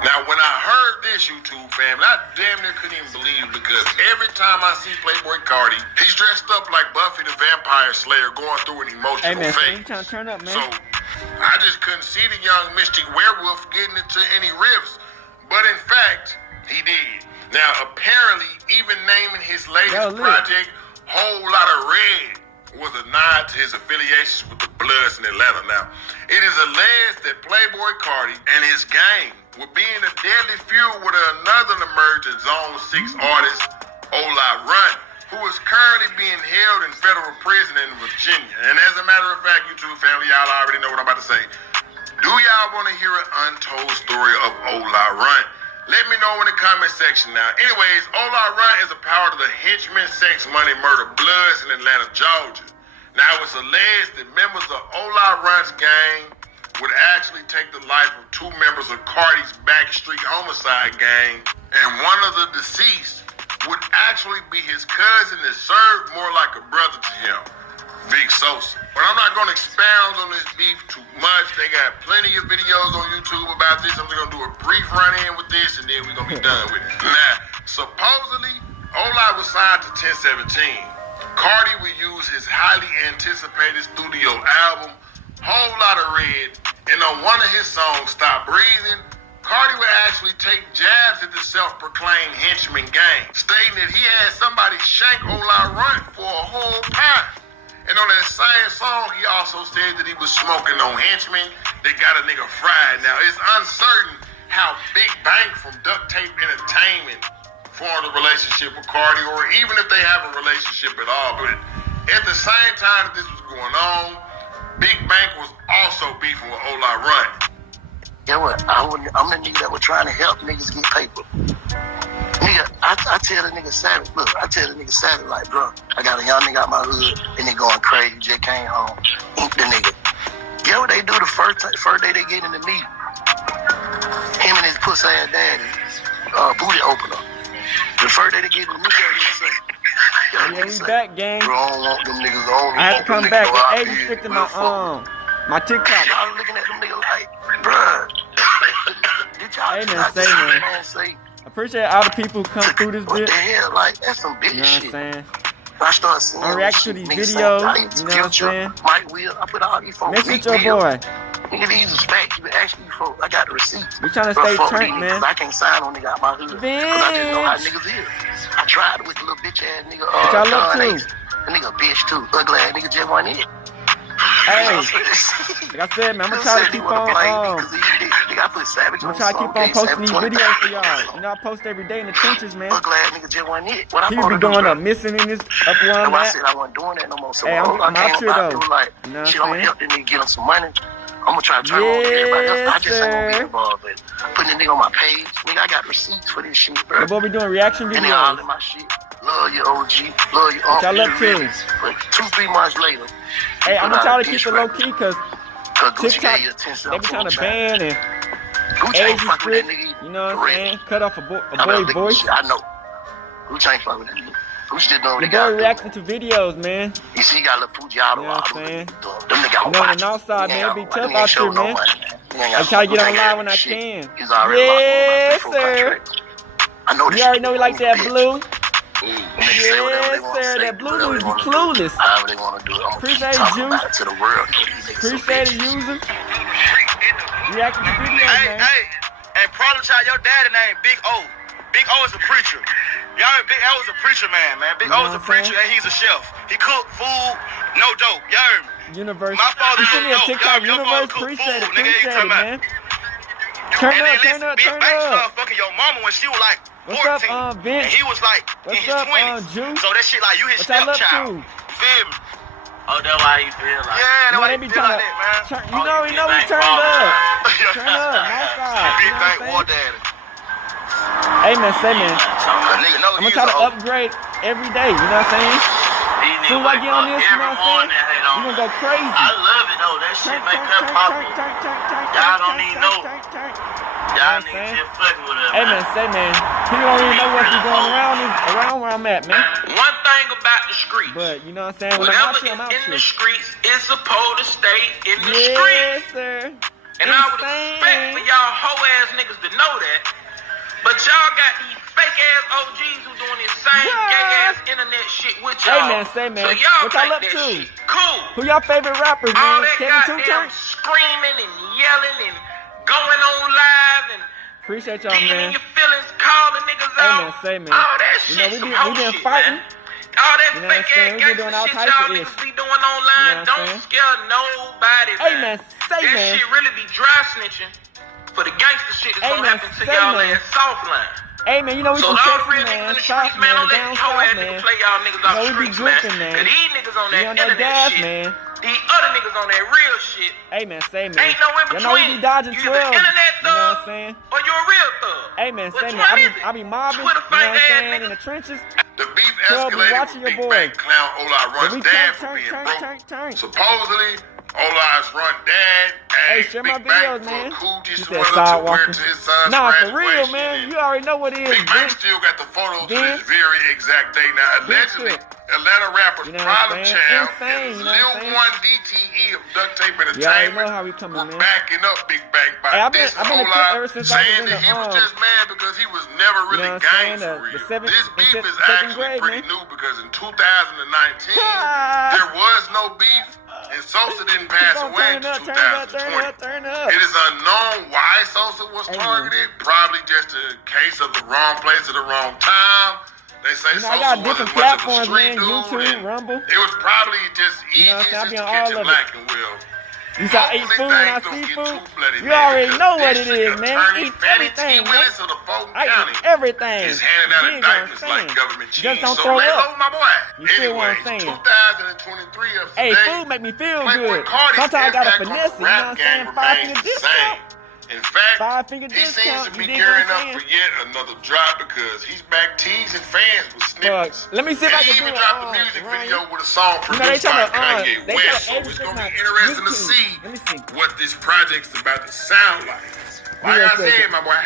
Now, when I heard this, YouTube family, I damn near couldn't even believe it, because every time I see Playboi Carti, he's dressed up like Buffy the Vampire Slayer going through an emotional phase. Turn up, man. So, I just couldn't see the young mystic werewolf getting into any riffs. But in fact, he did. Now, apparently, even naming his latest project, Whole Lot of Red, was a nod to his affiliations with the Bloods in Atlanta. Now, it is alleged that Playboi Carti and his gang were being a deadly feud with another emerging Zone 6 artist, Ola Run, who is currently being held in federal prison in Virginia. And as a matter of fact, YouTube family, y'all already know what I'm about to say. Do y'all want to hear an untold story of Ola Run? Let me know in the comment section now. Anyways, Ola Run is a part of the Henchmen Sex Money Murder Bloods in Atlanta, Georgia. Now, it's alleged that members of Ola Run's gang would actually take the life of 2 members of Carti's Backstreet Homicide gang, and one of the deceased would actually be his cousin that served more like a brother to him, Big Sosa. But I'm not going to expound on this beef too much. They got plenty of videos on YouTube about this. I'm just going to do a brief run-in with this, and then we're going to be done with it. Now, supposedly, Ola was signed to 1017. Carti would use his highly anticipated studio album, Whole Lot of Red, and on one of his songs, Stop Breathing, Carti would actually take jabs at the self-proclaimed henchman gang, stating that he had somebody shank Ola Run for a whole pie. And on that same song, he also said that he was smoking on henchmen that got a nigga fried. Now, it's uncertain how Big Bank from Duct Tape Entertainment formed a relationship with Carti, or even if they have a relationship at all. But at the same time that this was going on, Big Bank was also beefing with Ola Run. Yeah, what? I'm the nigga that was trying to help niggas get paper. Nigga, I tell the nigga Savage, look, like, bro, I got a young nigga out my hood, and they going crazy, just came home, ink the nigga. Get what they do the first day they get in the meeting? Him and his pussy ass daddy, booty opener. The first day they get in the meeting, you say, yo, Yeah, we back, gang. Bro, I don't want them niggas on. I have to come back. Hey, restricting my TikTok. Y'all looking at them niggas like, bruh. Hey, man, say. I appreciate all the people who come through this What bit. the hell? Like, that's some big You know shit. what I'm saying? I start seeing I react to these videos, you know what I'm saying? Mike Will, I put all these folks. Message your boy. Nigga, these are facts. You can ask me folks. I got the receipts. We trying to stay turned, man. I can't sign on nigga out my hood. Because I didn't know how niggas is. I tried with the little bitch ass nigga. Y'all look John too. Ace. The nigga bitch too. Ugly ass nigga just went in. Hey, like I said, man, I'm gonna try to keep on. I'm gonna try to keep on posting these videos for y'all. You know, I post every day in the trenches, man. Ugly ass nigga just went in. People be going up missing in this up where I'm I at. said I wasn't doing that no more. So Hey, I'm out here though. Like, You know what shit, I'm I'm gonna saying? help the nigga get him some money. I'm gonna try to turn on everybody else. I just ain't gonna be involved with putting the nigga on my page. Nigga, I got receipts for this shit, bro. The boy be doing reaction And they all videos. in my shit. Love you, OG. Love you, Which I love too. But 2-3 months later. Hey, I'm gonna try to keep it low key because Gucci TikTok, gave you attention they be trying to ban and Gucci ain't age fucking with restrict. that nigga. You know what I'm saying? Cut off a boy Big voice. shit, I know. Gucci ain't fucking with that nigga. Gucci just doing what The he got boy to do. reacting to videos, man. You see, he got a little Fujiato. You know what I'm saying? Them niggas You know, on the north side, man, it be tough out here, man. I try to get online when I can. Yes, sir. I know this You already shit know we like that bitch. blue. Yes, sir, that blue dude be clueless. However they want to do it. I'm Appreciate talking you. about it to the world. Appreciate it, user. Reacting to videos, man. And problem child, your daddy named Big O. Big O is a preacher. Y'all heard Big O is a preacher, man. Big O is a preacher and he's a chef. He cook food, no dope. Y'all heard me? Universe. My father You send me a don't know. TikTok, Your Universe. father cook Appreciate it, food, nigga, appreciate it, man. Turn And then up, turn listen, up, Big turn Bank up. started fucking your mama when she was like 14. What's up, Vince? And he was like What's in his up, 20s. Juice? So that shit like you his What's that up stepchild. to? Feel me? Oh, that's why you feel like. Yeah, You that's know, why they they be feel trying like to that, man. turn, you know we turned up. Turn up, nice side. Big You know Bank what War I'm saying? Daddy. Hey, man, say, man. A nigga know I'm he's gonna try to a upgrade every day, you know what I'm saying? As soon as I get on this, you know what I'm saying? We gonna go crazy. I love it though. That shit make that popular. Y'all don't even know. Y'all niggas just fucking with us. Hey, man, say, man. People don't even know what's going around where I'm at, man. One thing about the streets. But, you know what I'm saying? When I'm out Whatever here, I'm out is in here. the streets is supposed to stay in the Yes, streets. sir. And I would expect for y'all hoe ass niggas to know that. But y'all got these fake ass OGs who doing this same gay ass internet shit with y'all. Hey, man, say, man. So y'all What y'all think up that to? shit cool. Who y'all favorite rappers, All man? that Kevin Two goddamn Turks? screaming and yelling and going on live and Appreciate y'all, getting man. in your feelings, calling niggas Hey, out. man, say, man. All that You shit, know, we some been hoe shit, fighting. man. All that You know what I'm fake saying? ass We been doing all gangster shit types y'all of niggas ish. be doing online You know what I'm don't saying? scare nobody, Hey, man, say, that man. shit really be dry snitching for the gangster shit that's Hey, gonna man, happen to say, y'all man. ass soft line. Hey, man, you know we So from all Texas, real man. niggas in the South, streets, man, don't let down these hoe south, ass man. niggas play y'all niggas You off know, the we be streets, dripping, man. man. Cause these niggas on We that on that internet gas, shit. man. These other niggas on that real shit. Hey, man, say, man. Ain't no in You know we between. be dodging You either 12. internet You know what I'm thug saying? or you're a real thug. Hey, man, Which say, man. one is it? I be mobbing, you know Twitter what I'm fight ass saying, in niggas. the trenches. The beef 12 be escalated watching with your Big boy. Bank clown Ola But Run's we dad for being turn. broke. Supposedly, Ola's run dad Hey, asked share Big my Bank videos, for man. a Coogee He said sweater to wear sidewalking. to his son's Nah, for graduation. real, man. And You already know what it is, Big Bank Vince. still got the photos to Vince. this very exact day. Now, allegedly, shit. Atlanta rapper's You know what I'm Problem saying? Child Insane, and you know what I'm Lil saying? One DTE of Duct Tape You already Entertainment know how we coming, were man. backing up Big Bank by Hey, I've been dissing a Crip ever Ola, since I was saying in that the, he was just mad because he was never you really know what I'm gang saying? for The real. seventh- This beef the is second actually grade, pretty man. new because in 2019, Ah. there was no beef and Sosa didn't pass Keep on away in turning up, 2020. turn up. It is unknown why Sosa was Hey, targeted. Probably just a case of the wrong place at the wrong time. They say You know, I Sosa got wasn't different much of a platforms, street man. dude. YouTube, and Rumble. It was probably just You easy know what I'm saying? I just be to on catch all him of it. like and will. You saw eat food when I see food. You already know what it is, man. Eat everything, man. I eat everything. Is handing out Dig what I'm indictments like saying. government cheese. Just don't So throw lay up. low, my boy. You feel what I'm Anyway, saying? 2023 of Hey, today, food make me feel Playboi good. Carti's Sometimes I gotta impact on finesse it, the you know what rap I'm game saying? 5-finger remains the discount. same. In fact, 5-finger he seems discount. to You be dig what gearing I'm up saying? for yet another drop because he's back teasing fans with snippets. Let me see if I And he can even do dropped a it. music Ryan. video with a song You know, they produced by tryna, Kanye they West. So tryna it's gonna be edit interesting to YouTube. see Let me see. what this project's about to sound like. Like Give me a I said, second. my boy,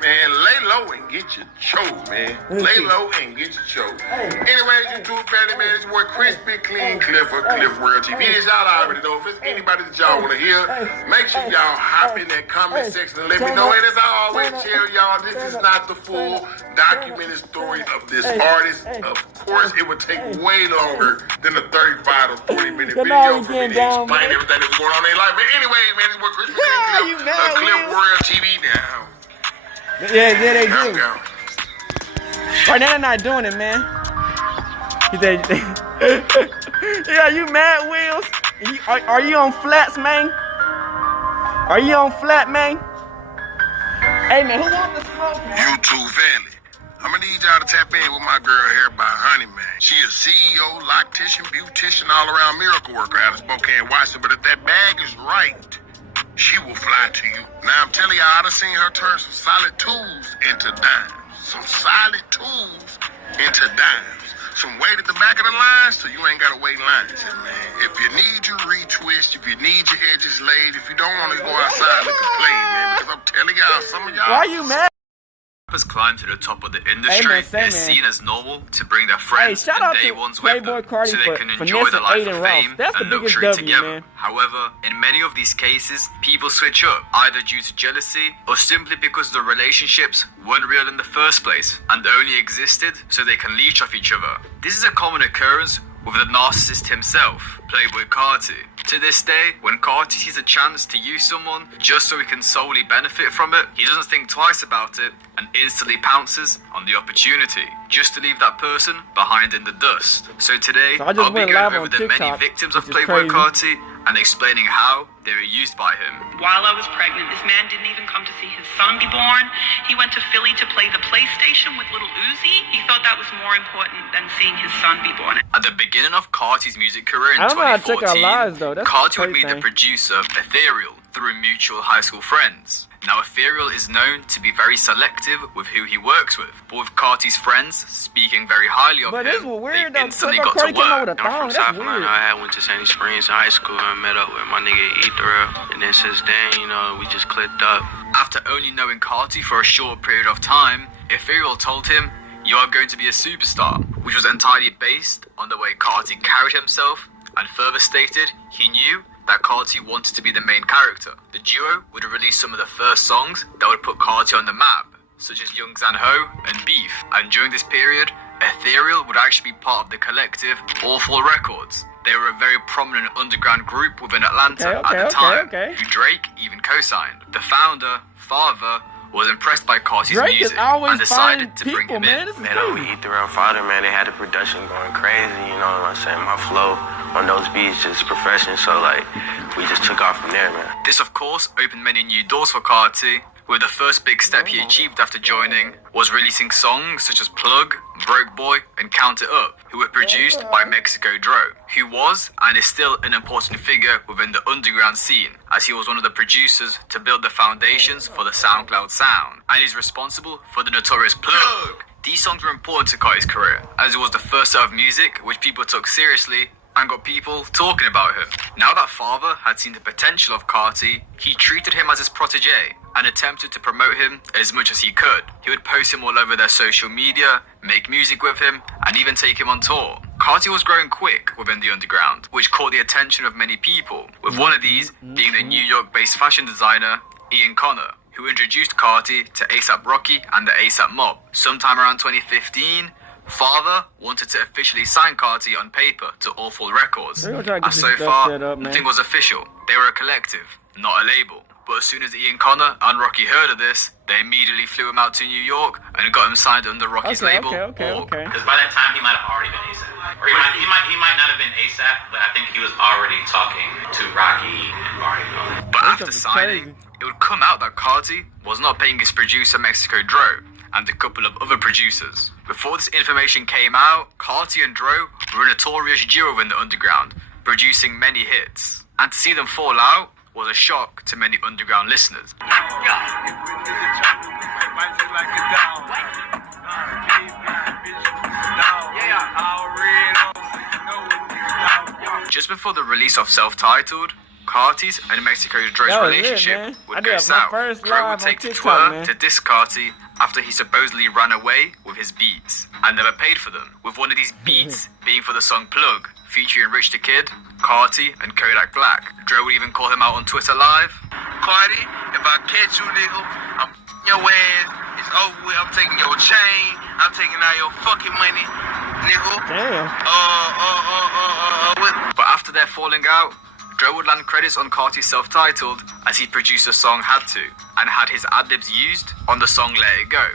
Man, lay low and get your chose, man. Lay low and get your chose. Anyways, YouTube family, man, it's your boy Chris Big Clean Cliff of Cliff World TV. This y'all already know. If there's anybody that y'all want to hear, make sure y'all hop in that comment section and let me know. And as I always tell y'all, this is not the full documented story of this artist. Of course, it would take way longer than a 35 to 40 minute video for me to explain everything that's going on in their life. But anyways, man, it's your boy Chris Big Clean Cliff of Cliff World TV now. Yeah, they do. Right now they're not doing it, man. Yeah, you mad, Wheels? Are you on flats, man? Are you on flat, man? Hey, man, who wants the smoke, man? YouTube family, I'm gonna need y'all to tap in with my girl here by Honey, man. She a CEO, loctician, beautician, all around miracle worker out of Spokane, Washington. But if that bag is right, she will fly to you. Now I'm telling y'all, I done seen her turn some solid twos into dimes. Some solid twos into dimes. Some weight at the back of the line, so you ain't gotta wait lines. If you need your retwist, if you need your edges laid, if you don't want to go outside looking play, man, because I'm telling y'all, some of y'all. Why you mad? Rappers climb to the top of the industry. It's seen as normal to bring their friends and day ones with them Carti so they can enjoy the life of fame and luxury together. Man. However, in many of these cases, people switch up, either due to jealousy or simply because the relationships weren't real in the first place and only existed so they can leech off each other. This is a common occurrence with the narcissist himself, Playboi Carti. To this day, when Carti sees a chance to use someone just so he can solely benefit from it, he doesn't think twice about it and instantly pounces on the opportunity, just to leave that person behind in the dust. So today, I'll be going over the many victims of Playboi Carti and explaining how they were used by him. While I was pregnant, this man didn't even come to see his son be born. He went to Philly to play the PlayStation with little Uzi. He thought that was more important than seeing his son be born. At the beginning of Carti's music career in 2014, Carti would meet the producer Ethereal through mutual high school friends. Now, Ethereal is known to be very selective with who he works with, but with Carti's friends speaking very highly of him, they instantly got to work. I'm from South Carolina. I went to Sandy Springs High School and met up with my nigga Ethereal, and then since then, you know, we just clicked up. After only knowing Carti for a short period of time, Ethereal told him, "You are going to be a superstar," which was entirely based on the way Carti carried himself, and further stated he knew that Carti wanted to be the main character. The duo would release some of the first songs that would put Carti on the map, such as Young Zan Ho and Beef. And during this period, Ethereal would actually be part of the collective Awful Records. They were a very prominent underground group within Atlanta at the time, who Drake even co-signed. The founder, Father, was impressed by Carti's music and decided to bring him in. Man, over Ethereal Father, man, they had the production going crazy, you know what I'm saying? My flow on those beats just profession, so like, we just took off from there, man. This, of course, opened many new doors for Carti, where the first big step he achieved after joining was releasing songs such as Plug, Broke Boy, and Count It Up, who were produced by Mexico Dro, who was and is still an important figure within the underground scene, as he was one of the producers to build the foundations for the SoundCloud sound, and is responsible for the notorious Plug. These songs were important to Carti's career, as it was the first set of music which people took seriously and got people talking about him. Now that Father had seen the potential of Carti, he treated him as his protege and attempted to promote him as much as he could. He would post him all over their social media, make music with him, and even take him on tour. Carti was growing quick within the underground, which caught the attention of many people, with one of these being the New York-based fashion designer Ian Connor, who introduced Carti to A$AP Rocky and the A$AP Mob. Sometime around 2015, Father wanted to officially sign Carti on paper to Awful Records, and so far, nothing was official. They were a collective, not a label. But as soon as Ian Connor and Rocky heard of this, they immediately flew him out to New York and got him signed under Rocky's label, Org. Because by that time, he might have already been A$AP. Or he might not have been A$AP, but I think he was already talking to Rocky and Barney. But after signing, it would come out that Carti was not paying his producer Mexico Dro and a couple of other producers. Before this information came out, Carti and Dro were a notorious duo in the underground, producing many hits. And to see them fall out was a shock to many underground listeners. Just before the release of Self-Titled, Carti's and Mexico Dro's relationship would go south. Dro would take to Twitter to diss Carti after he supposedly ran away with his beats and never paid for them, with one of these beats being for the song Plug, featuring Rich the Kid, Carti, and Kodak Black. Dro would even call him out on Twitter Live. Carti, if I catch you, nigga, I'm your ass. It's over with. I'm taking your chain. I'm taking all your fucking money, nigga. Damn. But after their falling out, Dro would land credits on Carti's self-titled as he produced the song Had To and had his ad-libs used on the song Let It Go.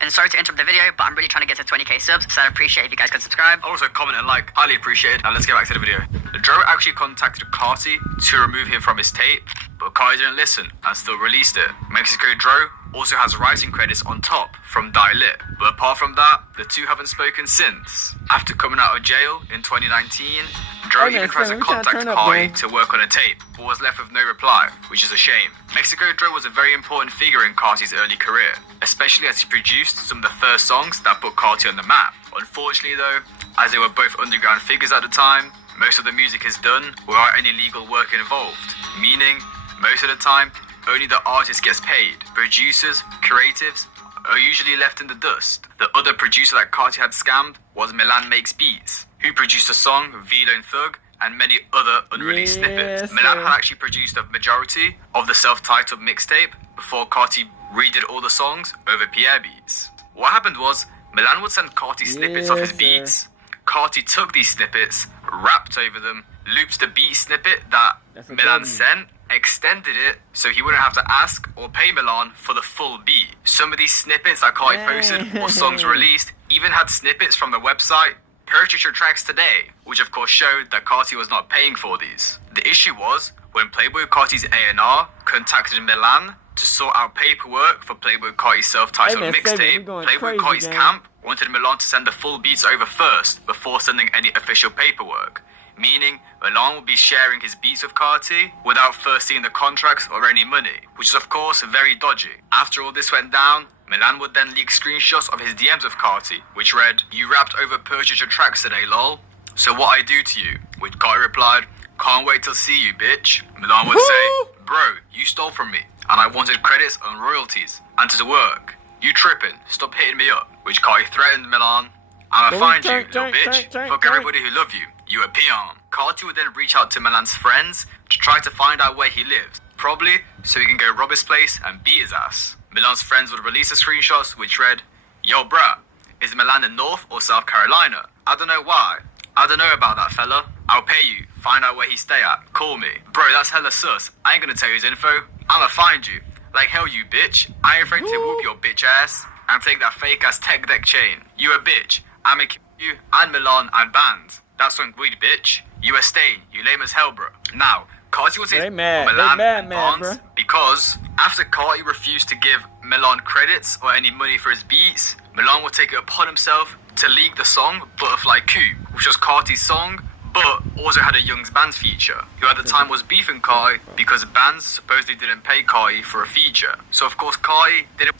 And sorry to interrupt the video, but I'm really trying to get to 20k subs, so I'd appreciate if you guys could subscribe. Also comment and like, highly appreciated. Now let's get back to the video. Dro actually contacted Carti to remove him from his tape, but Carti didn't listen and still released it. Mexico Dro also has writing credits on top from Die Lit, but apart from that, the two haven't spoken since. After coming out of jail in 2019, Dro even tried to contact Carti to work on a tape, but was left with no reply, which is a shame. Mexico Dro was a very important figure in Carti's early career, especially as he produced some of the first songs that put Carti on the map. Unfortunately though, as they were both underground figures at the time, most of the music is done without any legal work involved, meaning most of the time, only the artist gets paid. Producers, creatives, are usually left in the dust. The other producer that Carti had scammed was Milan Makes Beats, who produced the song Velo and Thug and many other unreleased snippets. Milan had actually produced the majority of the self-titled mixtape before Carti redid all the songs over Pierre beats. What happened was, Milan would send Carti snippets of his beats. Carti took these snippets, rapped over them, loops the beat snippet that Milan sent, extended it so he wouldn't have to ask or pay Milan for the full beat. Some of these snippets that Carti posted or songs released even had snippets from the website Purchase Your Tracks Today, which of course showed that Carti was not paying for these. The issue was when Playboi Carti's A&R contacted Milan to sort out paperwork for Playboi Carti's self-titled mixtape. Playboi Carti's camp wanted Milan to send the full beats over first before sending any official paperwork, meaning Milan would be sharing his beats with Carti without first seeing the contracts or any money, which is of course very dodgy. After all this went down, Milan would then leak screenshots of his DMs with Carti, which read, "You rapped over Purchase Your Tracks today, lol. So what I do to you?" Which Carti replied, "Can't wait to see you, bitch." Milan would say, "Bro, you stole from me, and I wanted credits and royalties, and to work. You tripping, stop hitting me up." Which Carti threatened Milan, "I'ma find you, little bitch. Fuck everybody who love you. You a peon." Carti would then reach out to Milan's friends to try to find out where he lives, probably so he can go rob his place and beat his ass. Milan's friends would release the screenshots which read, "Yo bruh, is Milan in North or South Carolina? I don't know why. I don't know about that fella. I'll pay you. Find out where he stay at. Call me. Bro, that's hella sus. I ain't gonna tell you his info. I'ma find you. Like hell you bitch. I ain't afraid to whoop your bitch ass and take that fake ass tech deck chain. You a bitch. I'ma kill you and Milan and bands. That's on greed, bitch. You a stain. You lame as hell, bro." Now, Carti was his Milan and Barnes because after Carti refused to give Milan credits or any money for his beats, Milan would take it upon himself to leak the song Butterfly Coupe, which was Carti's song, but also had a Young's Bands feature, who at the time was beefing Carti because Bands supposedly didn't pay Carti for a feature. So of course Carti didn't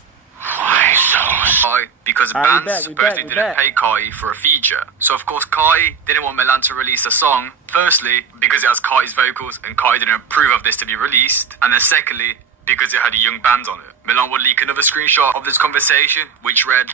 because Bands supposedly didn't pay Carti for a feature. So of course Carti didn't want Milan to release a song, firstly because it has Carti's vocals and Carti didn't approve of this to be released, and then secondly because it had a Young Bands on it. Milan would leak another screenshot of this conversation which read,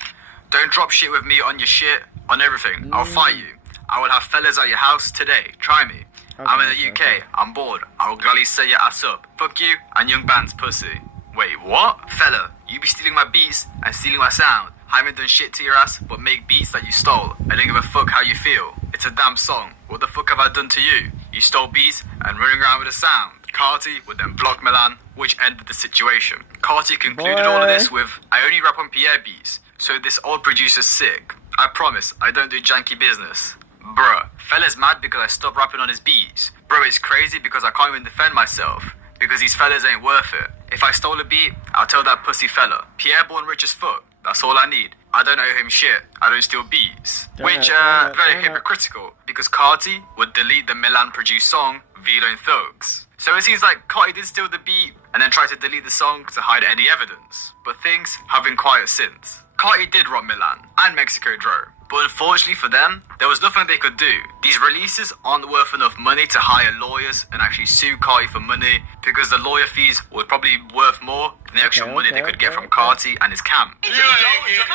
"Don't drop shit with me on your shit, on everything. I'll fight you. I will have fellas at your house today. Try me. I'm in the UK. I'm bored. I will gladly set your ass up. Fuck you and Young Bands pussy." Wait, what? Fella, you be stealing my beats and stealing my sound. I haven't done shit to your ass but make beats that you stole. I don't give a fuck how you feel. It's a damn song. What the fuck have I done to you? You stole beats and running around with a sound. Carti would then block Milan, which ended the situation. Carti concluded all of this with, "I only rap on Pierre beats, so this old producer's sick. I promise I don't do janky business." Bruh, fella's mad because I stopped rapping on his beats. Bro, it's crazy because I can't even defend myself, because these fellas ain't worth it. If I stole a beat, I'll tell that pussy fella. Pierre born rich as fuck. That's all I need. I don't owe him shit. I don't steal beats. Which, very hypocritical, because Carti would delete the Milan produced song, Velo and Thugs. So it seems like Carti did steal the beat, and then tried to delete the song to hide any evidence. But things have been quiet since. Carti did rob Milan and Mexico Dro, but unfortunately for them, there was nothing they could do. These releases aren't worth enough money to hire lawyers and actually sue Carti for money, because the lawyer fees would probably be worth more than the actual money they could get from Carti and his camp. You ain't getting a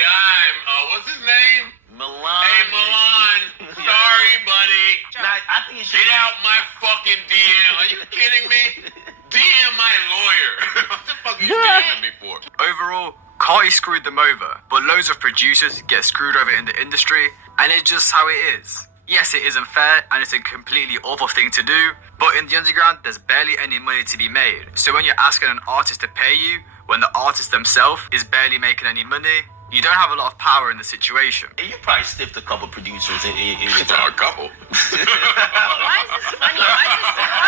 dime. What's his name? Milan. Hey, Milan. Sorry, buddy. I think you should Get out my fucking DM. Are you kidding me? DM my lawyer. What the fuck are you DMing me for? Overall, Carti screwed them over, but loads of producers get screwed over in the industry, and it's just how it is. Yes, it isn't fair, and it's a completely awful thing to do, but in the underground, there's barely any money to be made. So when you're asking an artist to pay you, when the artist themselves is barely making any money, you don't have a lot of power in the situation. You probably stiffed a couple producers in It's a couple. Why is this funny? Why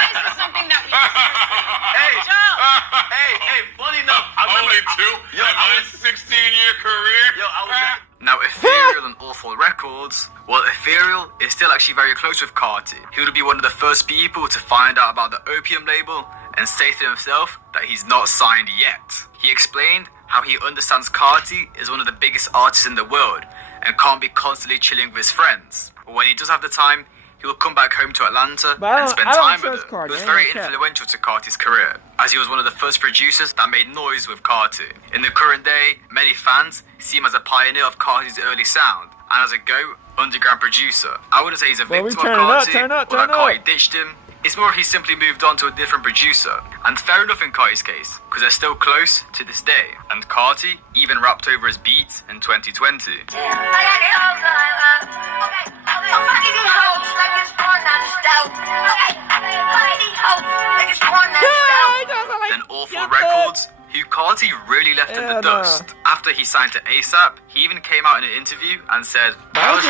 is this something that we Hey, funny enough, I remember, Only two in my 16-year career. Now, Ethereal and Awful Records, well, Ethereal is still actually very close with Carti. He would be one of the first people to find out about the Opium label and say to himself that he's not signed yet. He explained how he understands Carti is one of the biggest artists in the world and can't be constantly chilling with his friends. But when he does have the time, he will come back home to Atlanta and spend time with him. Carti. He was very influential to Carti's career, as he was one of the first producers that made noise with Carti. In the current day, many fans see him as a pioneer of Carti's early sound, and as a GOAT underground producer. I wouldn't say he's a victim of Carti, or that Carti ditched him. It's more he simply moved on to a different producer. And fair enough in Carti's case, because they're still close to this day. And Carti even rapped over his beats in 2020. Then Awful Records, who Carti really left in the dust. After he signed to ASAP, he even came out in an interview and said, I always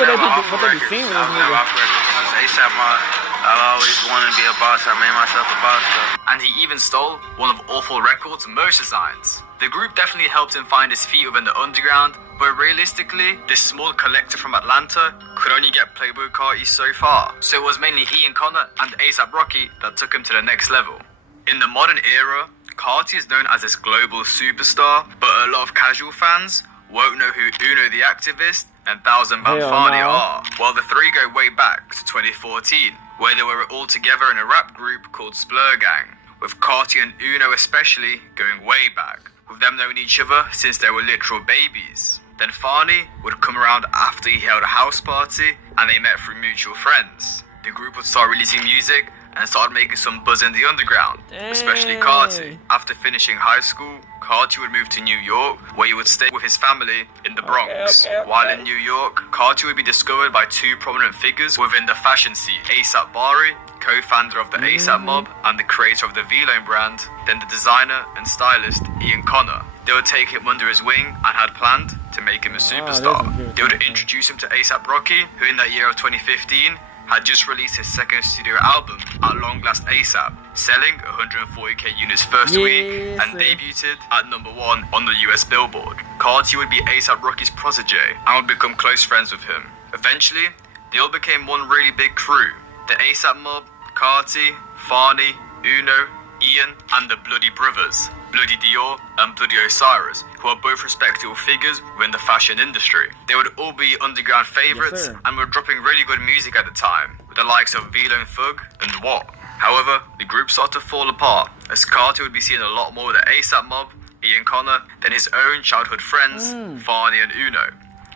wanted to be a boss. I made myself a boss, though. And he even stole one of Awful Records' merch designs. The group definitely helped him find his feet within the underground, but realistically, this small collective from Atlanta could only get Playboi Carti so far. So it was mainly Ian Connor and A$AP Rocky that took him to the next level. In the modern era, Carti is known as this global superstar, but a lot of casual fans won't know who Uno the Activist and Thousand Banfani are. Well, the three go way back to 2014, where they were all together in a rap group called Splur Gang, with Carti and Uno especially going way back, with them knowing each other since they were literal babies. Then Fani would come around after he held a house party, and they met through mutual friends. The group would start releasing music and started making some buzz in the underground, especially Carti. After finishing high school, Carti would move to New York, where he would stay with his family in the Bronx. While in New York, Carti would be discovered by two prominent figures within the fashion scene, A$AP Bari, co-founder of the A$AP Mob and the creator of the V-Lone brand, then the designer and stylist Ian Connor. They would take him under his wing and had planned to make him a superstar. They would introduce him to A$AP Rocky, who in that year of 2015 had just released his second studio album, At Long Last A$AP, selling 140k units first week and debuted at #1 on the US Billboard. Carti would be A$AP Rocky's protege and would become close friends with him. Eventually, they all became one really big crew. The A$AP Mob, Carti, Fani, Uno, Ian, and the Bloody Brothers, Bloody Dior and Bloody Osiris, who are both respectable figures within the fashion industry. They would all be underground favourites and were dropping really good music at the time, with the likes of V-Lone Thug and What. However, the group started to fall apart, as Carti would be seen a lot more with the A$AP Mob, Ian Connor, than his own childhood friends, Fani and Uno.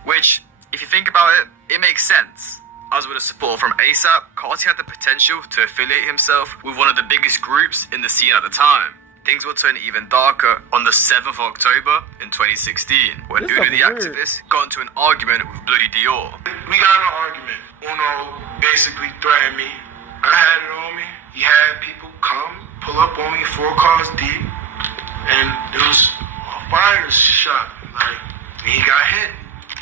Which, if you think about it, it makes sense. As with the support from A$AP, Carti had the potential to affiliate himself with one of the biggest groups in the scene at the time. Things would turn even darker on the 7th of October in 2016, when Uno the Activist got into an argument with Bloody Dior. We got in an argument. Uno basically threatened me. I had it on me. He had people come, pull up on me 4 cars deep, and it was a fire shot. And he got hit.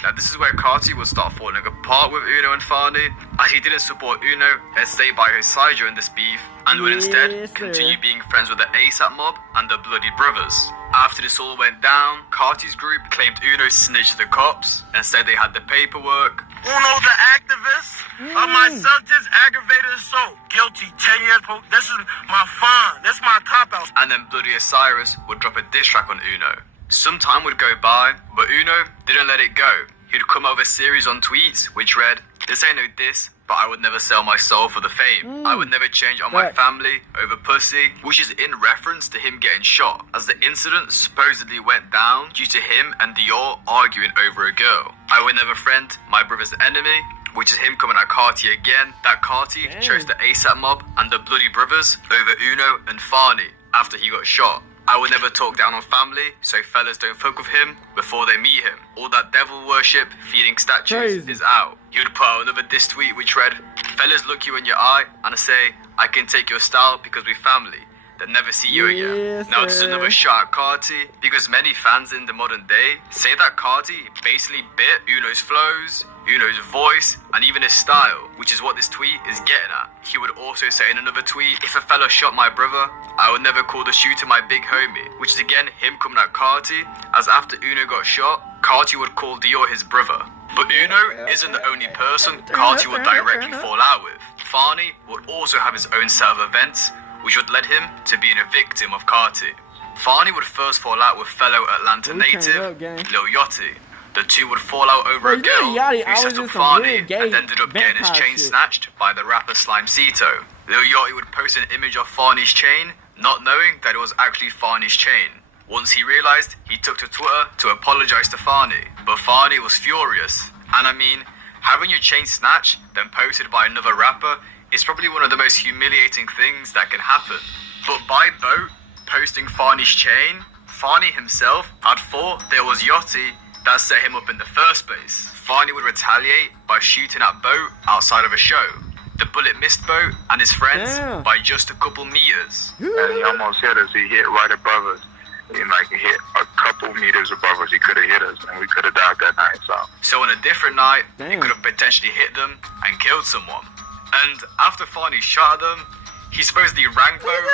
Now this is where Carti would start falling apart with Uno and Fani, as he didn't support Uno and stay by his side during this beef, and would instead continue being friends with the A$AP Mob and the Bloody Brothers. After this all went down, Carti's group claimed Uno snitched the cops and said they had the paperwork. Uno the Activist of my subject's aggravated assault. Guilty, 10 years. This is my fine. This is my cop-out. And then Bloody Osiris would drop a diss track on Uno. Some time would go by, but Uno didn't let it go. He'd come up with a series on tweets which read, "This ain't no diss, but I would never sell my soul for the fame. I would never change on my family over pussy," which is in reference to him getting shot, as the incident supposedly went down due to him and Dior arguing over a girl. "I would never friend my brother's enemy," which is him coming at Carti again. That Carti chose the ASAP mob and the Bloody Brothers over Uno and Fani after he got shot. "I would never talk down on family, so fellas don't fuck with him before they meet him. All that devil worship, feeding statues is out." He would put out another diss tweet which read, "Fellas look you in your eye and I say, I can take your style because we family. Then never see you again." Now this is another shot at Carti, because many fans in the modern day say that Carti basically bit Uno's flows, Uno's voice, and even his style, which is what this tweet is getting at. He would also say in another tweet, "If a fella shot my brother, I would never call the shooter my big homie," which is again him coming at Carti, as after Uno got shot, Carti would call Dior his brother. But Uno isn't the only person Carti would directly fall out with. Fani would also have his own set of events, which would lead him to being a victim of Carti. Fani would first fall out with fellow Atlanta native Lil Yachty. The two would fall out over a girl who set up Fani and ended up getting his chain snatched by the rapper Slimecito. Lil Yachty would post an image of Fani's chain, not knowing that it was actually Fani's chain. Once he realized, he took to Twitter to apologize to Fani, but Fani was furious. And I mean, having your chain snatched, then posted by another rapper, is probably one of the most humiliating things that can happen. But by Boat posting Fani's chain, Fani himself had thought there was Yachty that set him up in the first place. Fani would retaliate by shooting at Boat outside of a show. The bullet missed Boat and his friends by just a couple meters. And he almost hit us. He hit right above us. He hit a couple meters above us. He could have hit us, and we could have died that night. So on a different night, he could have potentially hit them and killed someone. And after Fani shot at them, he supposedly rang Boat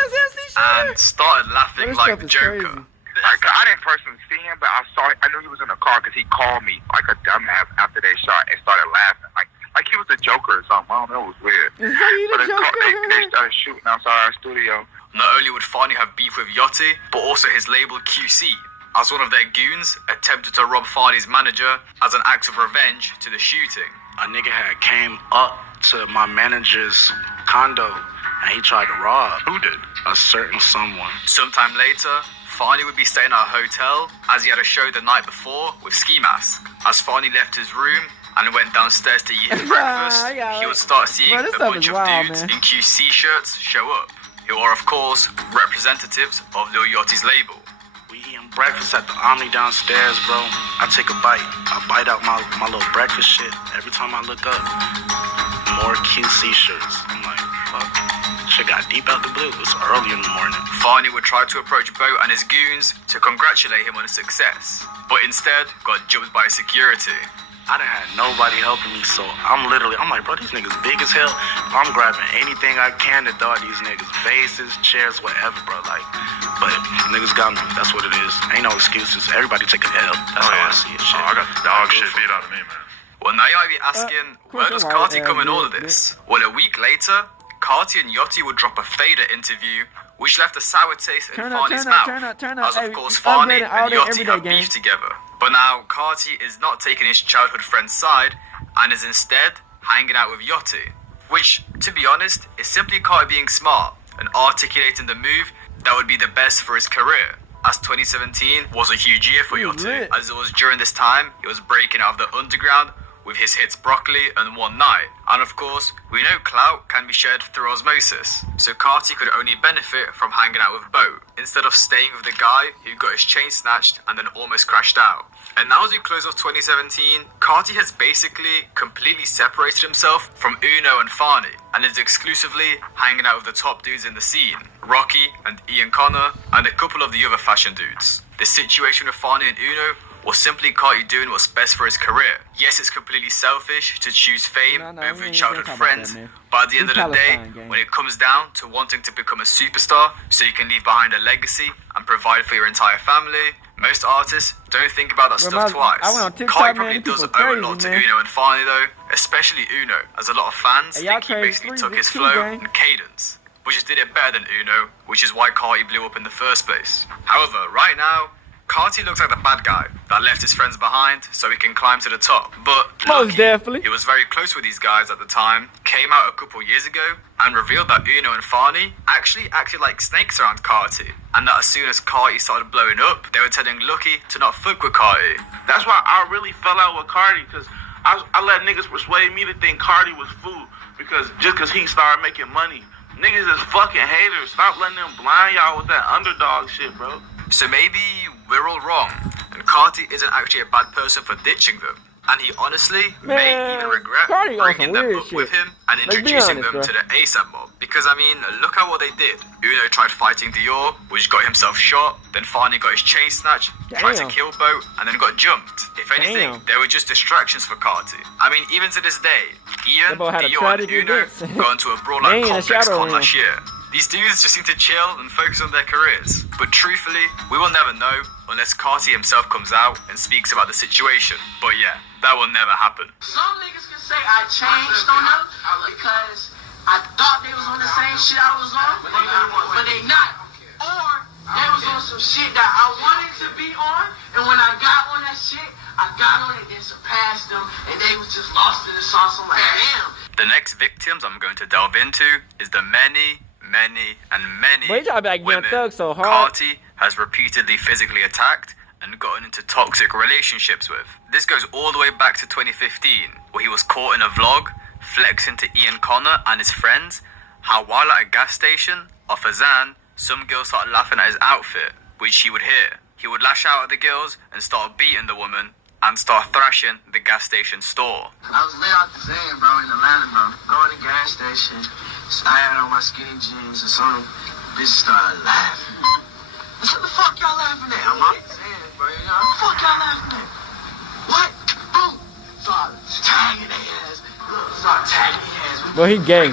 and started laughing like the Joker. I didn't personally see him, but I knew he was in the car because he called me like a dumbass after they shot and started laughing. Like he was a joker or something. I don't know, it was weird. They started shooting outside our studio. Not only would Fani have beef with Yachty, but also his label QC, as one of their goons attempted to rob Fani's manager as an act of revenge to the shooting. A nigga had came up to my manager's condo and he tried to rob. Who did? A certain someone. Sometime later, Fani would be staying at a hotel as he had a show the night before with Ski Mask. As Fani left his room and went downstairs to eat his breakfast, he would start seeing a bunch of dudes in QC shirts show up, who are of course representatives of Lil Yachty's label. We eating breakfast at the Omni downstairs, bro. I take a bite. I bite out my little breakfast shit. Every time I look up, more QC shirts. I'm like, fuck. Shit got deep out the blue. It's early in the morning. Fani would try to approach Boat and his goons to congratulate him on his success, but instead got jumped by security. I didn't have nobody helping me, so I'm like, bro, these niggas big as hell. I'm grabbing anything I can to throw at these niggas. Vases, chairs, whatever, bro. But niggas got me. That's what it is. Ain't no excuses. Everybody take a L. That's how I see it. Shit. I got the dog shit beat out of me, man. Well, now you might be asking, where does Carti come in all of this? Well, a week later, Carti and Yachty would drop a Fader interview, which left a sour taste in Fani's mouth. As of course, Fani and Yachty have beef together. But now, Carti is not taking his childhood friend's side, and is instead hanging out with Yachty. Which, to be honest, is simply Carti being smart, and articulating the move that would be the best for his career. As 2017 was a huge year for Yachty, as it was during this time, he was breaking out of the underground, with his hits Broccoli and One Night. And of course, we know clout can be shared through osmosis, so Carti could only benefit from hanging out with Boat, instead of staying with the guy who got his chain snatched and then almost crashed out. And now as we close off 2017, Carti has basically completely separated himself from Uno and Fani, and is exclusively hanging out with the top dudes in the scene, Rocky and Ian Connor, and a couple of the other fashion dudes. The situation with Fani and Uno was simply Carti doing what's best for his career. Yes, it's completely selfish to choose fame over your childhood friends, but at the end of the day, when it comes down to wanting to become a superstar so you can leave behind a legacy and provide for your entire family, most artists don't think about that stuff twice. Carti probably does owe a lot to Uno and Fani though, especially Uno, as a lot of fans think he basically took his flow and cadence, but just did it better than Uno, which is why Carti blew up in the first place. However, right now, Carti looks like the bad guy that left his friends behind so he can climb to the top. But Most definitely. he was very close with these guys at the time, came out a couple years ago, and revealed that Uno and Fani actually acted like snakes around Carti. And that as soon as Carti started blowing up, they were telling Lucky to not fuck with Carti. That's why I really fell out with Carti, because I let niggas persuade me to think Carti was food, because he started making money. Niggas is fucking haters. Stop letting them blind y'all with that underdog shit, bro. So maybe we're all wrong, and Carti isn't actually a bad person for ditching them. And he honestly may even regret bringing them up with him and introducing them to the ASAP mob. Because, I mean, look at what they did. Uno tried fighting Dior, which got himself shot. Then Fani got his chain snatched, tried to kill Boat, and then got jumped. If anything, they were just distractions for Carti. I mean, even to this day, Ian, Dior, and Uno got into a brawl at Complex Con last year. These dudes just seem to chill and focus on their careers. But truthfully, we will never know unless Carti himself comes out and speaks about the situation. But yeah, that will never happen. Some niggas can say I changed on them because I thought they was on the same shit I was on, but they not. Or they was on some shit that I wanted to be on, and when I got on that shit, I got on it and surpassed them, and they was just lost in the sauce. I'm like, damn. The next victims I'm going to delve into is the many women so hard. Carti has repeatedly physically attacked and gotten into toxic relationships with. This goes all the way back to 2015, where he was caught in a vlog flexing to Ian Connor and his friends how while at a gas station off a Zan, some girls started laughing at his outfit, which he would hear. He would lash out at the girls and start beating the woman and start thrashing the gas station store. I was laid out the van, bro, in Atlanta, bro. Going to the gas station, I had on my skinny jeans, and some bitch started laughing. I said, the fuck y'all laughing at? I'm not saying, bro, you know, the fuck y'all laughing at? What? Boom! Started tagging their ass. Look, started tagging their ass. Well, he gang.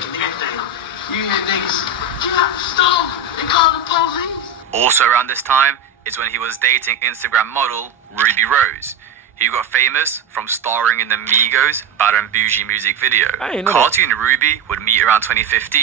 You hear niggas, get out the stove, they call the police. Also around this time is when he was dating Instagram model Ruby Rose. He got famous from starring in the Migos Bad and Bougie music video. Carti and Ruby would meet around 2015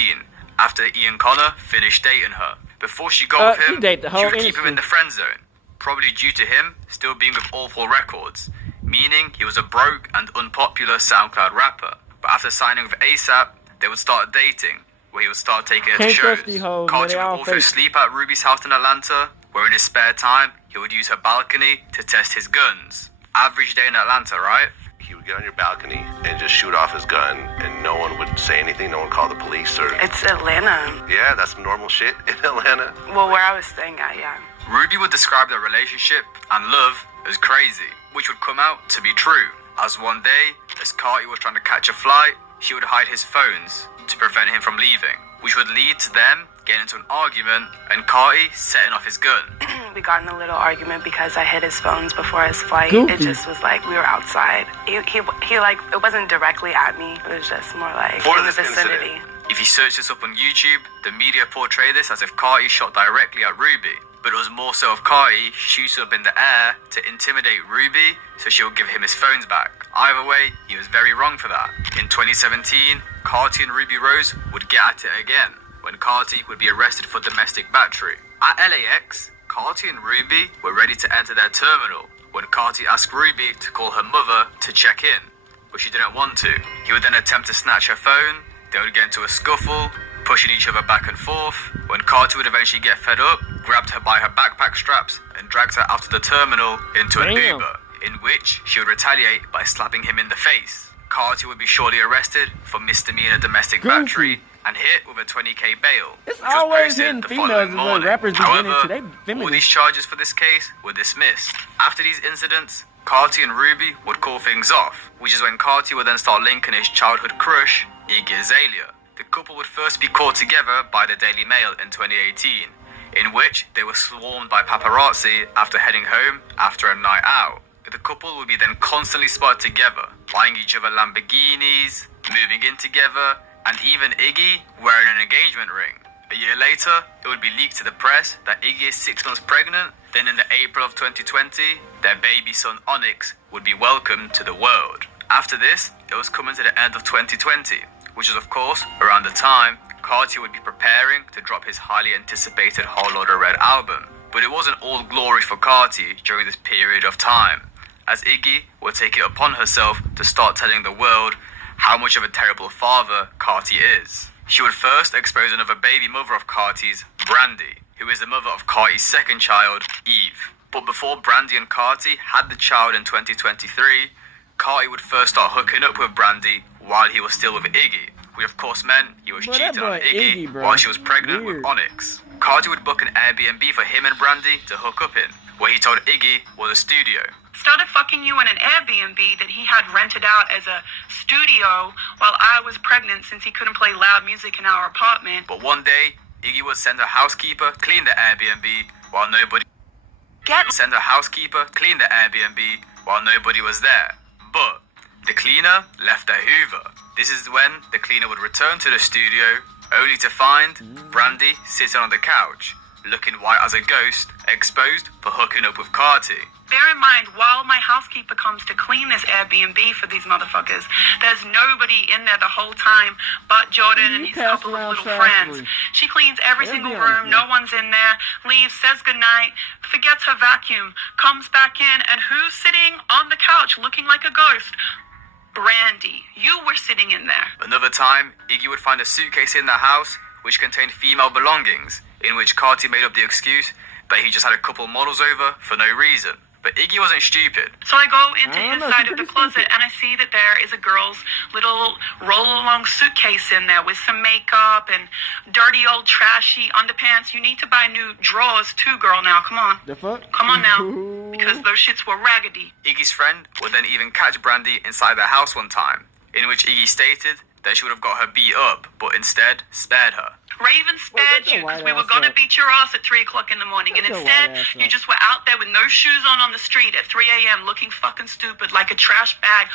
after Ian Connor finished dating her. Before she got with him, she would keep him in the friend zone, probably due to him still being with Awful Records, meaning he was a broke and unpopular SoundCloud rapper. But after signing with ASAP, they would start dating, where he would start taking her to shows. Carti would also sleep at Ruby's house in Atlanta, where in his spare time, he would use her balcony to test his guns. Average day in Atlanta, right? He would get on your balcony and just shoot off his gun, and no one would say anything. No one called the police or... It's Atlanta. Yeah, that's normal shit in Atlanta. Well, where I was staying at, yeah. Ruby would describe their relationship and love as crazy, which would come out to be true. As one day, as Carti was trying to catch a flight, she would hide his phones to prevent him from leaving, which would lead to them getting into an argument and Carti setting off his gun. We got in a little argument because I hid his phones before his flight. Goofy. It just was like we were outside. He like, it wasn't directly at me. It was just more like in the vicinity. If you search this up on YouTube, the media portray this as if Carti shot directly at Ruby, but it was more so of Carti shooting up in the air to intimidate Ruby so she would give him his phones back. Either way, he was very wrong for that. In 2017, Carti and Ruby Rose would get at it again, when Carti would be arrested for domestic battery. At LAX, Carti and Ruby were ready to enter their terminal when Carti asked Ruby to call her mother to check in, but she didn't want to. He would then attempt to snatch her phone. They would get into a scuffle, pushing each other back and forth, when Carti would eventually get fed up, grabbed her by her backpack straps, and dragged her out of the terminal into an Uber, in which she would retaliate by slapping him in the face. Carti would be shortly arrested for misdemeanor domestic battery and hit with a 20k bail. It's always hitting females when rappers be getting into their feminine. All these charges for this case were dismissed. After these incidents, Carti and Ruby would call things off, which is when Carti would then start linking his childhood crush, Iggy Azalea. The couple would first be caught together by the Daily Mail in 2018, in which they were swarmed by paparazzi after heading home after a night out. The couple would be then constantly spotted together, buying each other Lamborghinis, moving in together, and even Iggy wearing an engagement ring. A year later, it would be leaked to the press that Iggy is 6 months pregnant. Then in the April of 2020, their baby son Onyx would be welcomed to the world. After this, it was coming to the end of 2020, which is of course around the time Carti would be preparing to drop his highly anticipated Whole Lotta Red album. But it wasn't all glory for Carti during this period of time, as Iggy would take it upon herself to start telling the world how much of a terrible father Carti is. She would first expose another baby mother of Carti's, Brandy, who is the mother of Carti's second child, Eve. But before Brandy and Carti had the child in 2023, Carti would first start hooking up with Brandy while he was still with Iggy, which of course meant he was cheating on Iggy while she was pregnant with Onyx. Carti would book an Airbnb for him and Brandy to hook up in, where he told Iggy was a studio. Started fucking you in an Airbnb that he had rented out as a studio while I was pregnant since he couldn't play loud music in our apartment. But one day, Iggy would send her housekeeper clean the Airbnb while nobody was there. But the cleaner left her Hoover. This is when the cleaner would return to the studio, only to find Brandy sitting on the couch, looking white as a ghost, exposed for hooking up with Carti. Bear in mind, while my housekeeper comes to clean this Airbnb for these motherfuckers, there's nobody in there the whole time but Jordan and his couple of little friends. She cleans every single room, no one's in there, leaves, says goodnight, forgets her vacuum, comes back in, and who's sitting on the couch looking like a ghost? Brandy. You were sitting in there. Another time, Iggy would find a suitcase in the house which contained female belongings, in which Carti made up the excuse that he just had a couple models over for no reason. But Iggy wasn't stupid. So I go into his side of the closet and I see that there is a girl's little roll-along suitcase in there with some makeup and dirty old trashy underpants. You need to buy new drawers too, girl, now. Come on. The fuck? Come on now. Because those shits were raggedy. Iggy's friend would then even catch Brandy inside their house one time, in which Iggy stated that she would have got her beat up, but instead spared her. Raven spared you because we were going to beat your ass at 3 o'clock in the morning. And instead, you just were out there with no shoes on the street at 3 a.m. looking fucking stupid like a trash bag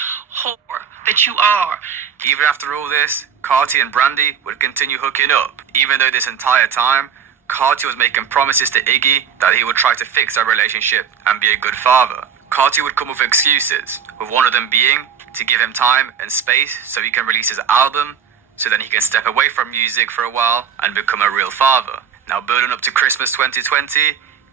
whore that you are. Even after all this, Carti and Brandy would continue hooking up, even though this entire time, Carti was making promises to Iggy that he would try to fix their relationship and be a good father. Carti would come with excuses, with one of them being to give him time and space so he can release his album, so then he can step away from music for a while and become a real father. Now, building up to Christmas 2020,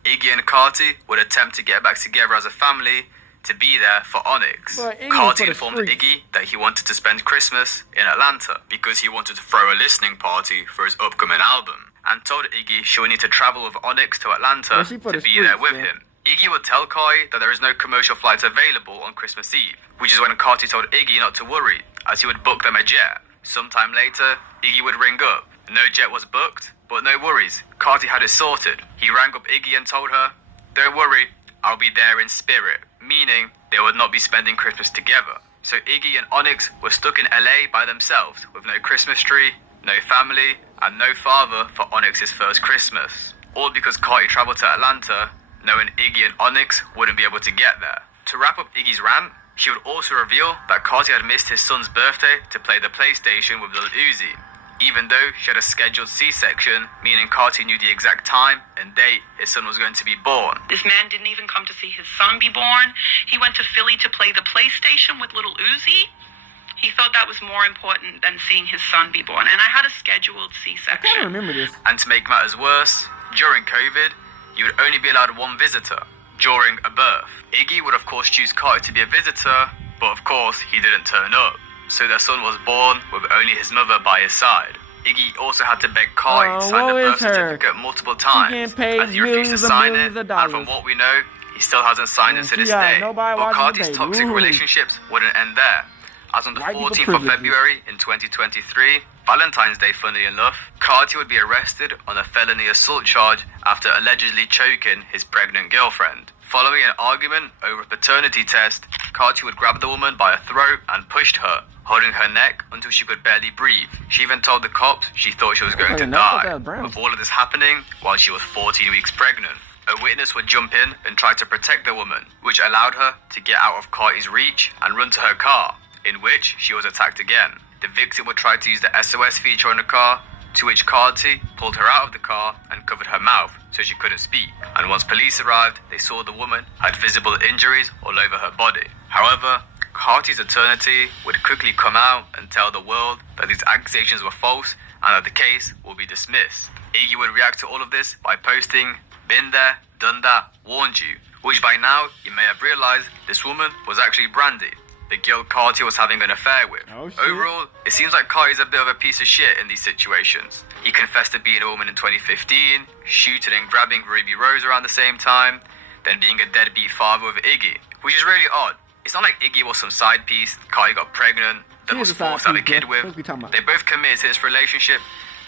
Iggy and Carti would attempt to get back together as a family to be there for Onyx. Carti informed Iggy that he wanted to spend Christmas in Atlanta because he wanted to throw a listening party for his upcoming album, and told Iggy she would need to travel with Onyx to Atlanta to be there with him. Iggy would tell Carti that there is no commercial flights available on Christmas Eve, which is when Carti told Iggy not to worry, as he would book them a jet. Sometime later, Iggy would ring up. No jet was booked, but no worries, Carti had it sorted. He rang up Iggy and told her, "Don't worry, I'll be there in spirit," meaning they would not be spending Christmas together. So Iggy and Onyx were stuck in LA by themselves, with no Christmas tree, no family, and no father for Onyx's first Christmas. All because Carti travelled to Atlanta, knowing Iggy and Onyx wouldn't be able to get there. To wrap up Iggy's rant, she would also reveal that Carti had missed his son's birthday to play the PlayStation with Lil Uzi, even though she had a scheduled C-section, meaning Carti knew the exact time and date his son was going to be born. This man didn't even come to see his son be born. He went to Philly to play the PlayStation with Lil Uzi. He thought that was more important than seeing his son be born. And I had a scheduled C-section. I can't remember this. And to make matters worse, during COVID, you would only be allowed one visitor during a birth. Iggy would of course choose Carti to be a visitor, but of course he didn't turn up. So their son was born with only his mother by his side. Iggy also had to beg Carti to sign the birth certificate multiple times, as he refused to sign it, and from what we know, he still hasn't signed it to this day. But Carti's toxic relationships wouldn't end there, as on the 14th of February in 2023, Valentine's Day funnily enough, Carti would be arrested on a felony assault charge after allegedly choking his pregnant girlfriend. Following an argument over a paternity test, Carti would grab the woman by her throat and pushed her, holding her neck until she could barely breathe. She even told the cops she thought she was going to die, with all of this happening while she was 14 weeks pregnant. A witness would jump in and try to protect the woman, which allowed her to get out of Carti's reach and run to her car, in which she was attacked again. The victim would try to use the SOS feature on the car, to which Carti pulled her out of the car and covered her mouth so she couldn't speak. And once police arrived, they saw the woman had visible injuries all over her body. However, Carti's attorney would quickly come out and tell the world that these accusations were false and that the case will be dismissed. Iggy would react to all of this by posting, "Been there, done that, warned you. Which by now, you may have realized this woman was actually Brandy, the girl Carti was having an affair with. Oh, shit. Overall, it seems like Carti's a bit of a piece of shit in these situations. He confessed to being a woman in 2015, shooting and grabbing Ruby Rose around the same time, then being a deadbeat father with Iggy, which is really odd. It's not like Iggy was some side piece Carti got pregnant, then was forced to have a kid with. They both committed to this relationship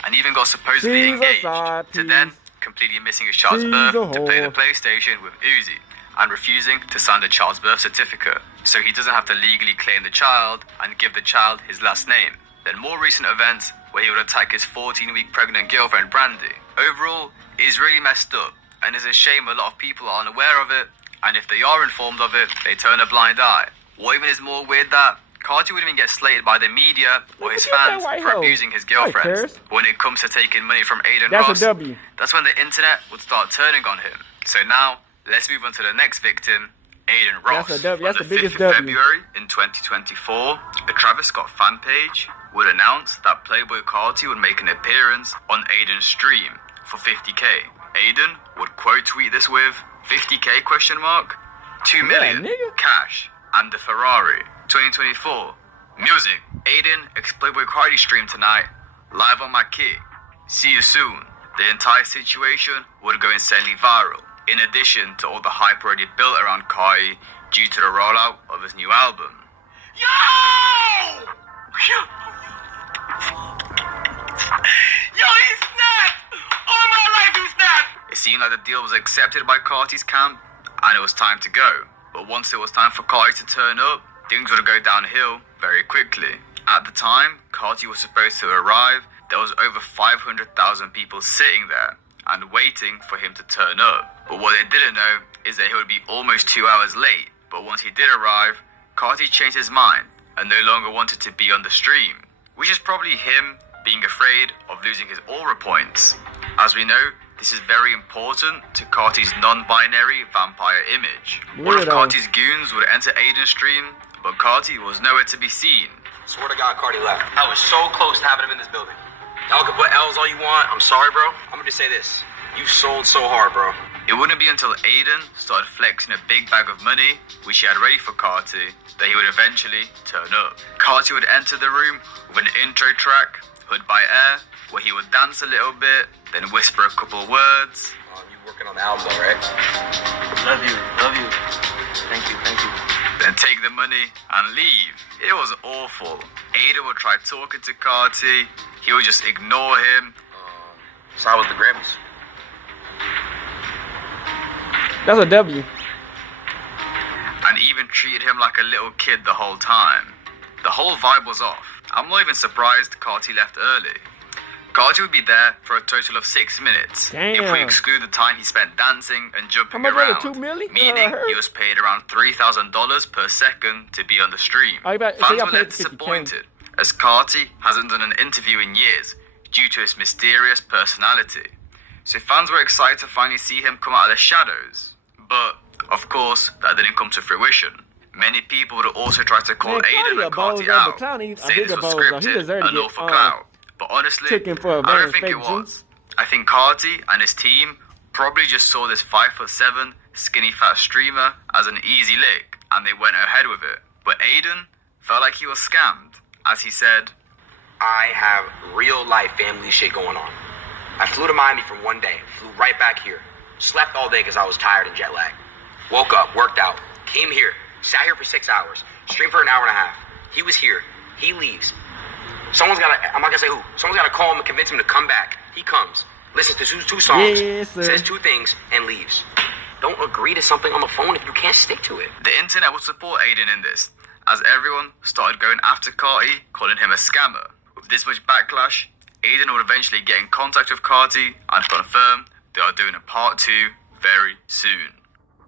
and even got supposedly engaged, to then completely missing his child's birth to play the PlayStation with Uzi and refusing to sign the child's birth certificate, so he doesn't have to legally claim the child and give the child his last name. Then more recent events where he would attack his 14-week pregnant girlfriend Brandy. Overall, it is really messed up, and it's a shame a lot of people are unaware of it, and if they are informed of it, they turn a blind eye. What even is more weird that Carti would even get slated by the media or his fans for abusing his girlfriends. But when it comes to taking money from Aiden Ross, that's when the internet would start turning on him. So now, let's move on to the next victim, Aiden Ross. That's the on the biggest 5th of W. February in 2024, a Travis Scott fan page would announce that Playboi Carti would make an appearance on Aiden's stream for 50k. Aiden would quote tweet this with 50k question mark, 2 million, cash, and the Ferrari. 2024, music, Aiden ex Playboi Carti stream tonight, live on my kit. See you soon. The entire situation would go insanely viral, in addition to all the hype already built around Carti due to the rollout of his new album. Yo! Yo, he snapped! All my life he snapped! It seemed like the deal was accepted by Carti's camp, and it was time to go. But once it was time for Carti to turn up, things would go downhill very quickly. At the time Carti was supposed to arrive, there was over 500,000 people sitting there and waiting for him to turn up. But what they didn't know is that he would be almost 2 hours late. But once he did arrive, Carti changed his mind and no longer wanted to be on the stream, which is probably him being afraid of losing his aura points. As we know, this is very important to Carti's non-binary vampire image. One of Carti's goons would enter Aiden's stream, but Carti was nowhere to be seen. Swear to God, Carti left. I was so close to having him in this building. Y'all can put L's all you want. I'm sorry, bro. I'm gonna just say this. You sold so hard, bro. It wouldn't be until Aiden started flexing a big bag of money, which he had ready for Carti, that he would eventually turn up. Carti would enter the room with an intro track, Hood by Air, where he would dance a little bit, then whisper a couple words. You working on the album though, right? Love you. Thank you. Then take the money and leave. It was awful. Aiden would try talking to Carti, he would just ignore him. So how was the Grammys? That's a W. And even treated him like a little kid the whole time. The whole vibe was off. I'm not even surprised Carti left early. Carti would be there for a total of 6 minutes. Damn. If we exclude the time he spent dancing and jumping How much was around, it, 2 million? meaning he was paid around $3,000 per second to be on the stream. Fans were left disappointed, as Carti hasn't done an interview in years due to his mysterious personality. So fans were excited to finally see him come out of the shadows. But, of course, that didn't come to fruition. Many people would also try to call Aiden and Carti out, say this was scripted and all for clout. But honestly, I don't think it was. I think Carti and his team probably just saw this 5'7", skinny fat streamer as an easy lick, and they went ahead with it. But Aiden felt like he was scammed, as he said, I have real life family shit going on. I flew to Miami for one day, flew right back here, slept all day because I was tired and jet lagged. Woke up, worked out, came here, sat here for 6 hours, streamed for an hour and a half. He was here, he leaves. Someone's gotta, I'm not gonna say who, someone's gotta call him and convince him to come back. He comes, listens to two songs, says 2 things, and leaves. Don't agree to something on the phone if you can't stick to it. The internet would support Aiden in this, as everyone started going after Carti, calling him a scammer. With this much backlash, Aiden would eventually get in contact with Carti and confirm they are doing a part 2 very soon.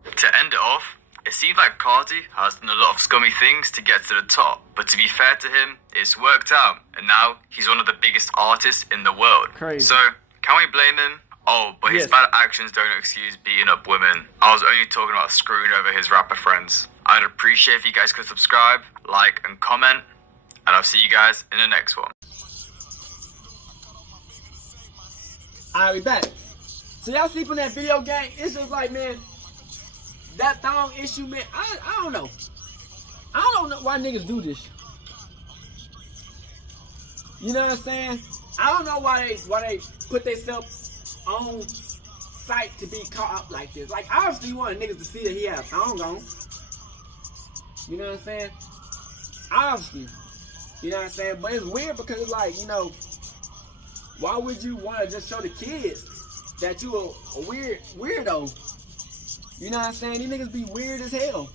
To end it off, it seems like Carti has done a lot of scummy things to get to the top, but to be fair to him, it's worked out, and now he's one of the biggest artists in the world. Crazy. So, can we blame him? Oh, but his bad actions don't excuse beating up women. I was only talking about screwing over his rapper friends. I'd appreciate if you guys could subscribe, like, and comment, and I'll see you guys in the next one. Alright, we back. So y'all see from that video game, it's just like, man, that Thoung issue, man, I don't know. I don't know why niggas do this. You know what I'm saying? I don't know why they put themselves on site to be caught up like this. Like, obviously you want niggas to see that he had a thong on. You know what I'm saying? Obviously. You know what I'm saying? But it's weird because it's like, you know, why would you want to just show the kids that you a weirdo? You know what I'm saying? These niggas be weird as hell.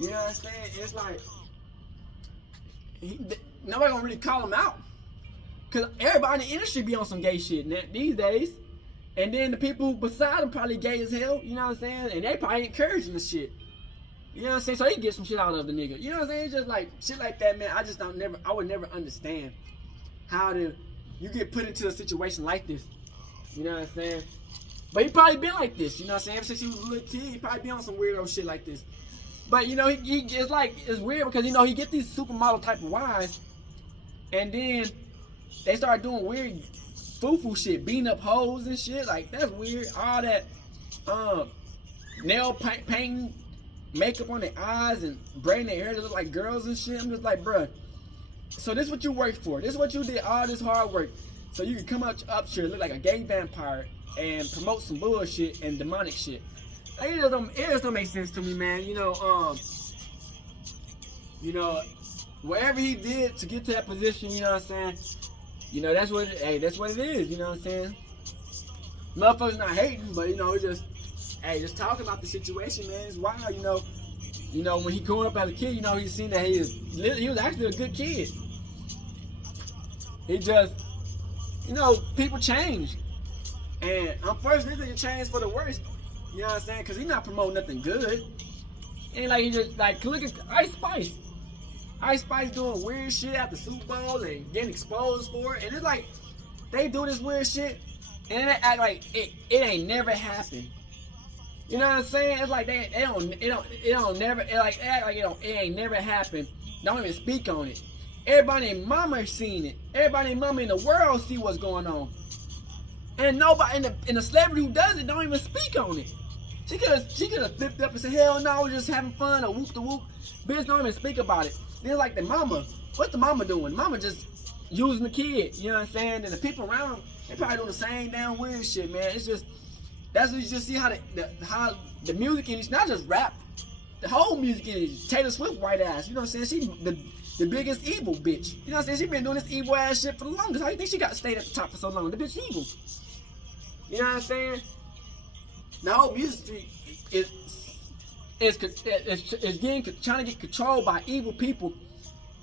You know what I'm saying? It's like, nobody gonna really call him out. Cause everybody in the industry be on some gay shit these days. And then the people beside him probably gay as hell, you know what I'm saying? And they probably encouraging the shit. You know what I'm saying? So they can get some shit out of the nigga. You know what I'm saying? It's just like, shit like that, man, I would never understand how you get put into a situation like this. You know what I'm saying? But he probably been like this, you know what I'm saying? Ever since he was a little kid, he probably been on some weirdo shit like this. But, you know, it's weird because, you know, he get these supermodel type of wives, and then they start doing weird foo-foo shit, beating up hoes and shit. Like, that's weird. All that nail painting, makeup on their eyes, and braiding their hair to look like girls and shit. I'm just like, bruh, so this is what you worked for. This is what you did, all this hard work. So you can come up here and look like a gay vampire and promote some bullshit and demonic shit. Like, it just don't make sense to me, man. You know, whatever he did to get to that position, you know what I'm saying? You know, that's what it is, you know what I'm saying? Motherfuckers not hating, but, you know, it's just talking about the situation, man. It's wild, you know, when he growing up as a kid, you know, he's seen that he was actually a good kid. He just, you know, people change. And unfortunately, they change for the worst. You know what I'm saying? Because he's not promoting nothing good. Ain't like he just, like, look at Ice Spice. Ice Spice doing weird shit at the Super Bowl and getting exposed for it. And it's like, they do this weird shit and they act like it ain't never happened. You know what I'm saying? It's like it ain't never happened. Don't even speak on it. Everybody and mama seen it. Everybody and mama in the world see what's going on. And nobody, and the celebrity who does it don't even speak on it. She could have flipped up and said, hell no, we're just having fun, or whoop the whoop. Bitch don't even speak about it. Then like the mama, what's the mama doing? Mama just using the kid, you know what I'm saying? And the people around them, they probably doing the same damn weird shit, man. It's just, that's what you just see how the music industry, not just rap, the whole music industry, Taylor Swift white ass, you know what I'm saying? She the biggest evil bitch. You know what I'm saying? She been doing this evil ass shit for the longest. How you think she got stayed at the top for so long? The bitch evil. You know what I'm saying? The whole music is trying to get controlled by evil people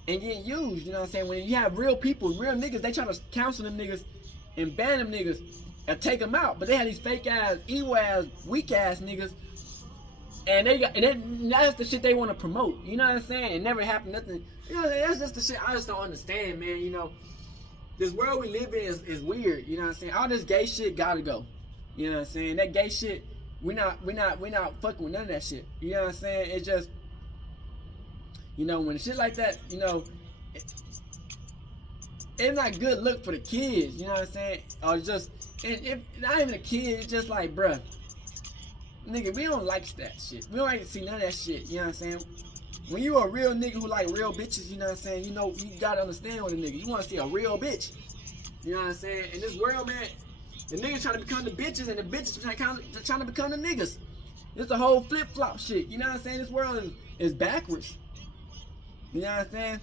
and getting used. You know what I'm saying? When you have real people, real niggas, they try to counsel them niggas and ban them niggas and take them out. But they have these fake ass, evil ass, weak ass niggas, and that's the shit they want to promote. You know what I'm saying? It never happened. Nothing. You know, that's just the shit I just don't understand, man. You know, this world we live in is weird. You know what I'm saying? All this gay shit gotta go. You know what I'm saying? That gay shit, we not fucking with none of that shit. You know what I'm saying? It's just, you know, when shit like that, you know, it's not good look for the kids. You know what I'm saying? Or just, and if not even a kid, it's just like, bruh, nigga, we don't like that shit. We don't like to see none of that shit. You know what I'm saying? When you a real nigga who like real bitches, you know what I'm saying? You know, you gotta understand with a nigga. You want to see a real bitch. You know what I'm saying? In this world, man, the niggas trying to become the bitches and the bitches trying to become the niggas. It's a whole flip-flop shit. You know what I'm saying? This world is backwards. You know what I'm saying?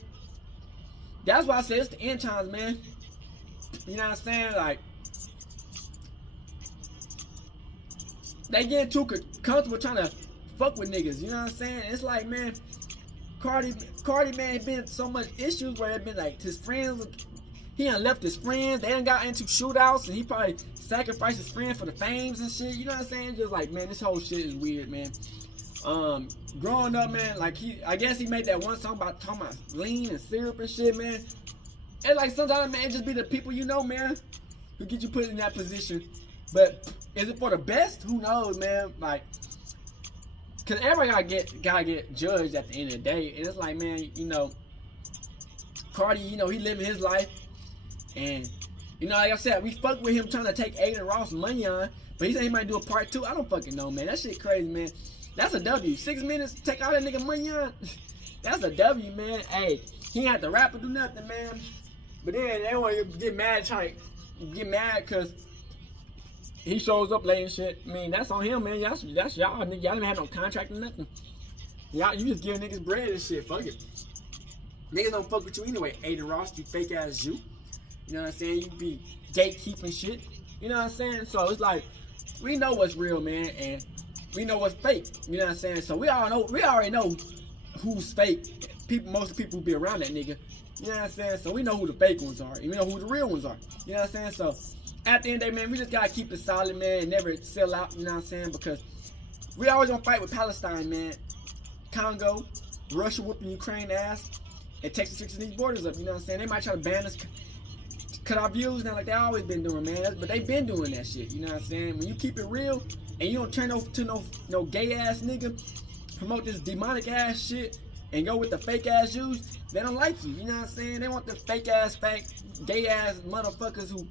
That's why I say it's the end times, man. You know what I'm saying? Like, they getting too comfortable trying to fuck with niggas. You know what I'm saying? It's like, man, Carti, man, been so much issues where it been like his friends, he done left his friends, they done got into shootouts, and he probably sacrificed his friends for the fames and shit. You know what I'm saying? Just like, man, this whole shit is weird, man. Growing up, man, like I guess he made that one song about talking about lean and syrup and shit, man. And like sometimes, man, it just be the people you know, man, who get you put in that position. But is it for the best? Who knows, man? Like, cause everybody gotta get judged at the end of the day. And it's like, man, you know, Carti, you know, he living his life, and you know, like I said, we fuck with him trying to take Aiden Ross money on, But he said he might do a part 2. I don't fucking know, man. That shit crazy, man. That's a W. 6 minutes, take all that nigga money on. That's a W, man. Hey, he ain't have to rap or do nothing, man. But then they want to get mad, because he shows up late and shit. I mean, that's on him, man. That's y'all, nigga. Y'all didn't have no contract or nothing. Y'all, you just give niggas bread and shit. Fuck it. Niggas don't fuck with you anyway. Aiden Ross, you fake ass you. You know what I'm saying? You be gatekeeping shit. You know what I'm saying? So it's like, we know what's real, man, and we know what's fake. You know what I'm saying? So we already know who's fake. Most of the people who be around that nigga. You know what I'm saying? So we know who the fake ones are, and we know who the real ones are. You know what I'm saying? So at the end of the day, man, we just gotta keep it solid, man, and never sell out. You know what I'm saying? Because we always gonna fight with Palestine, man. Congo, Russia whooping Ukraine ass, and Texas fixing these borders up. You know what I'm saying? They might try to ban us, cut our views now, like they always been doing, man. But they been doing that shit. You know what I'm saying? When you keep it real and you don't turn over to no gay ass nigga, promote this demonic ass shit, and go with the fake ass Jews, they don't like you. You know what I'm saying? They want the fake gay ass motherfuckers who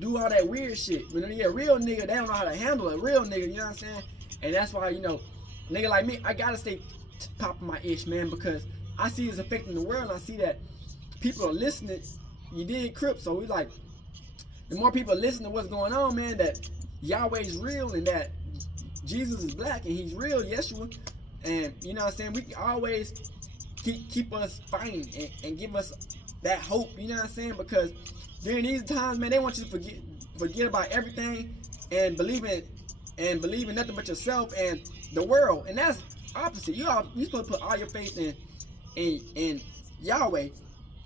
do all that weird shit. When they get a real nigga, they don't know how to handle a real nigga. You know what I'm saying? And that's why, you know, nigga like me, I gotta stay popping my ish, man, because I see it's affecting the world. And I see that people are listening. You did Crip, so we like, the more people listen to what's going on, man, that Yahweh's real and that Jesus is black and he's real, Yeshua. And you know what I'm saying? We can always keep us fighting and give us that hope, you know what I'm saying? Because during these times, man, they want you to forget about everything and believe in nothing but yourself and the world. And that's opposite. You supposed to put all your faith in Yahweh.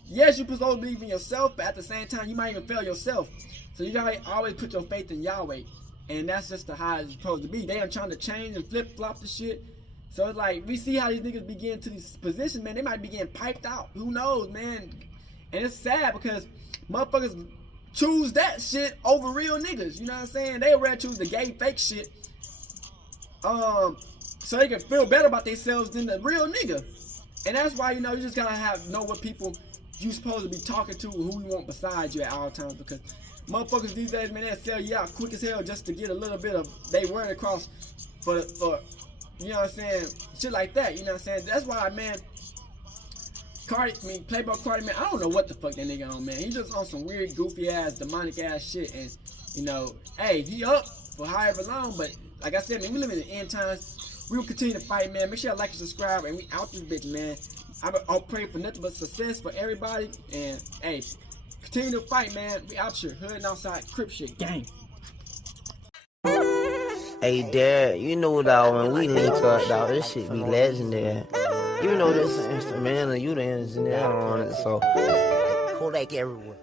Yes, you're supposed to believe in yourself, but at the same time, you might even fail yourself. So you gotta always put your faith in Yahweh. And that's just how it's supposed to be. They are trying to change and flip-flop the shit. So it's like, we see how these niggas be getting to these positions, man. They might be getting piped out. Who knows, man? And it's sad because motherfuckers choose that shit over real niggas. You know what I'm saying? They would rather choose the gay fake shit. So they can feel better about themselves than the real nigga. And that's why, you know, you just gotta know what people you supposed to be talking to, who you want beside you at all times. Because motherfuckers these days, man, they'll sell you out quick as hell just to get a little bit of they word across for you know what I'm saying, shit like that. You know what I'm saying? That's why, man, Playboi Carti, man, I don't know what the fuck that nigga on, man. He just on some weird, goofy ass, demonic ass shit. And, you know, hey, he up for however long, but like I said, man, we live in the end times. We will continue to fight, man. Make sure you like and subscribe, and we out this bitch, man. I'll pray for nothing but success for everybody. And, hey, continue to fight, man. We out here, hood and outside, Crip shit, gang. Hey, Dad, you know, dog, when we link up, dog, this shit be legendary. Even though this is instrumental, you the engineer on it, so Kodak everywhere.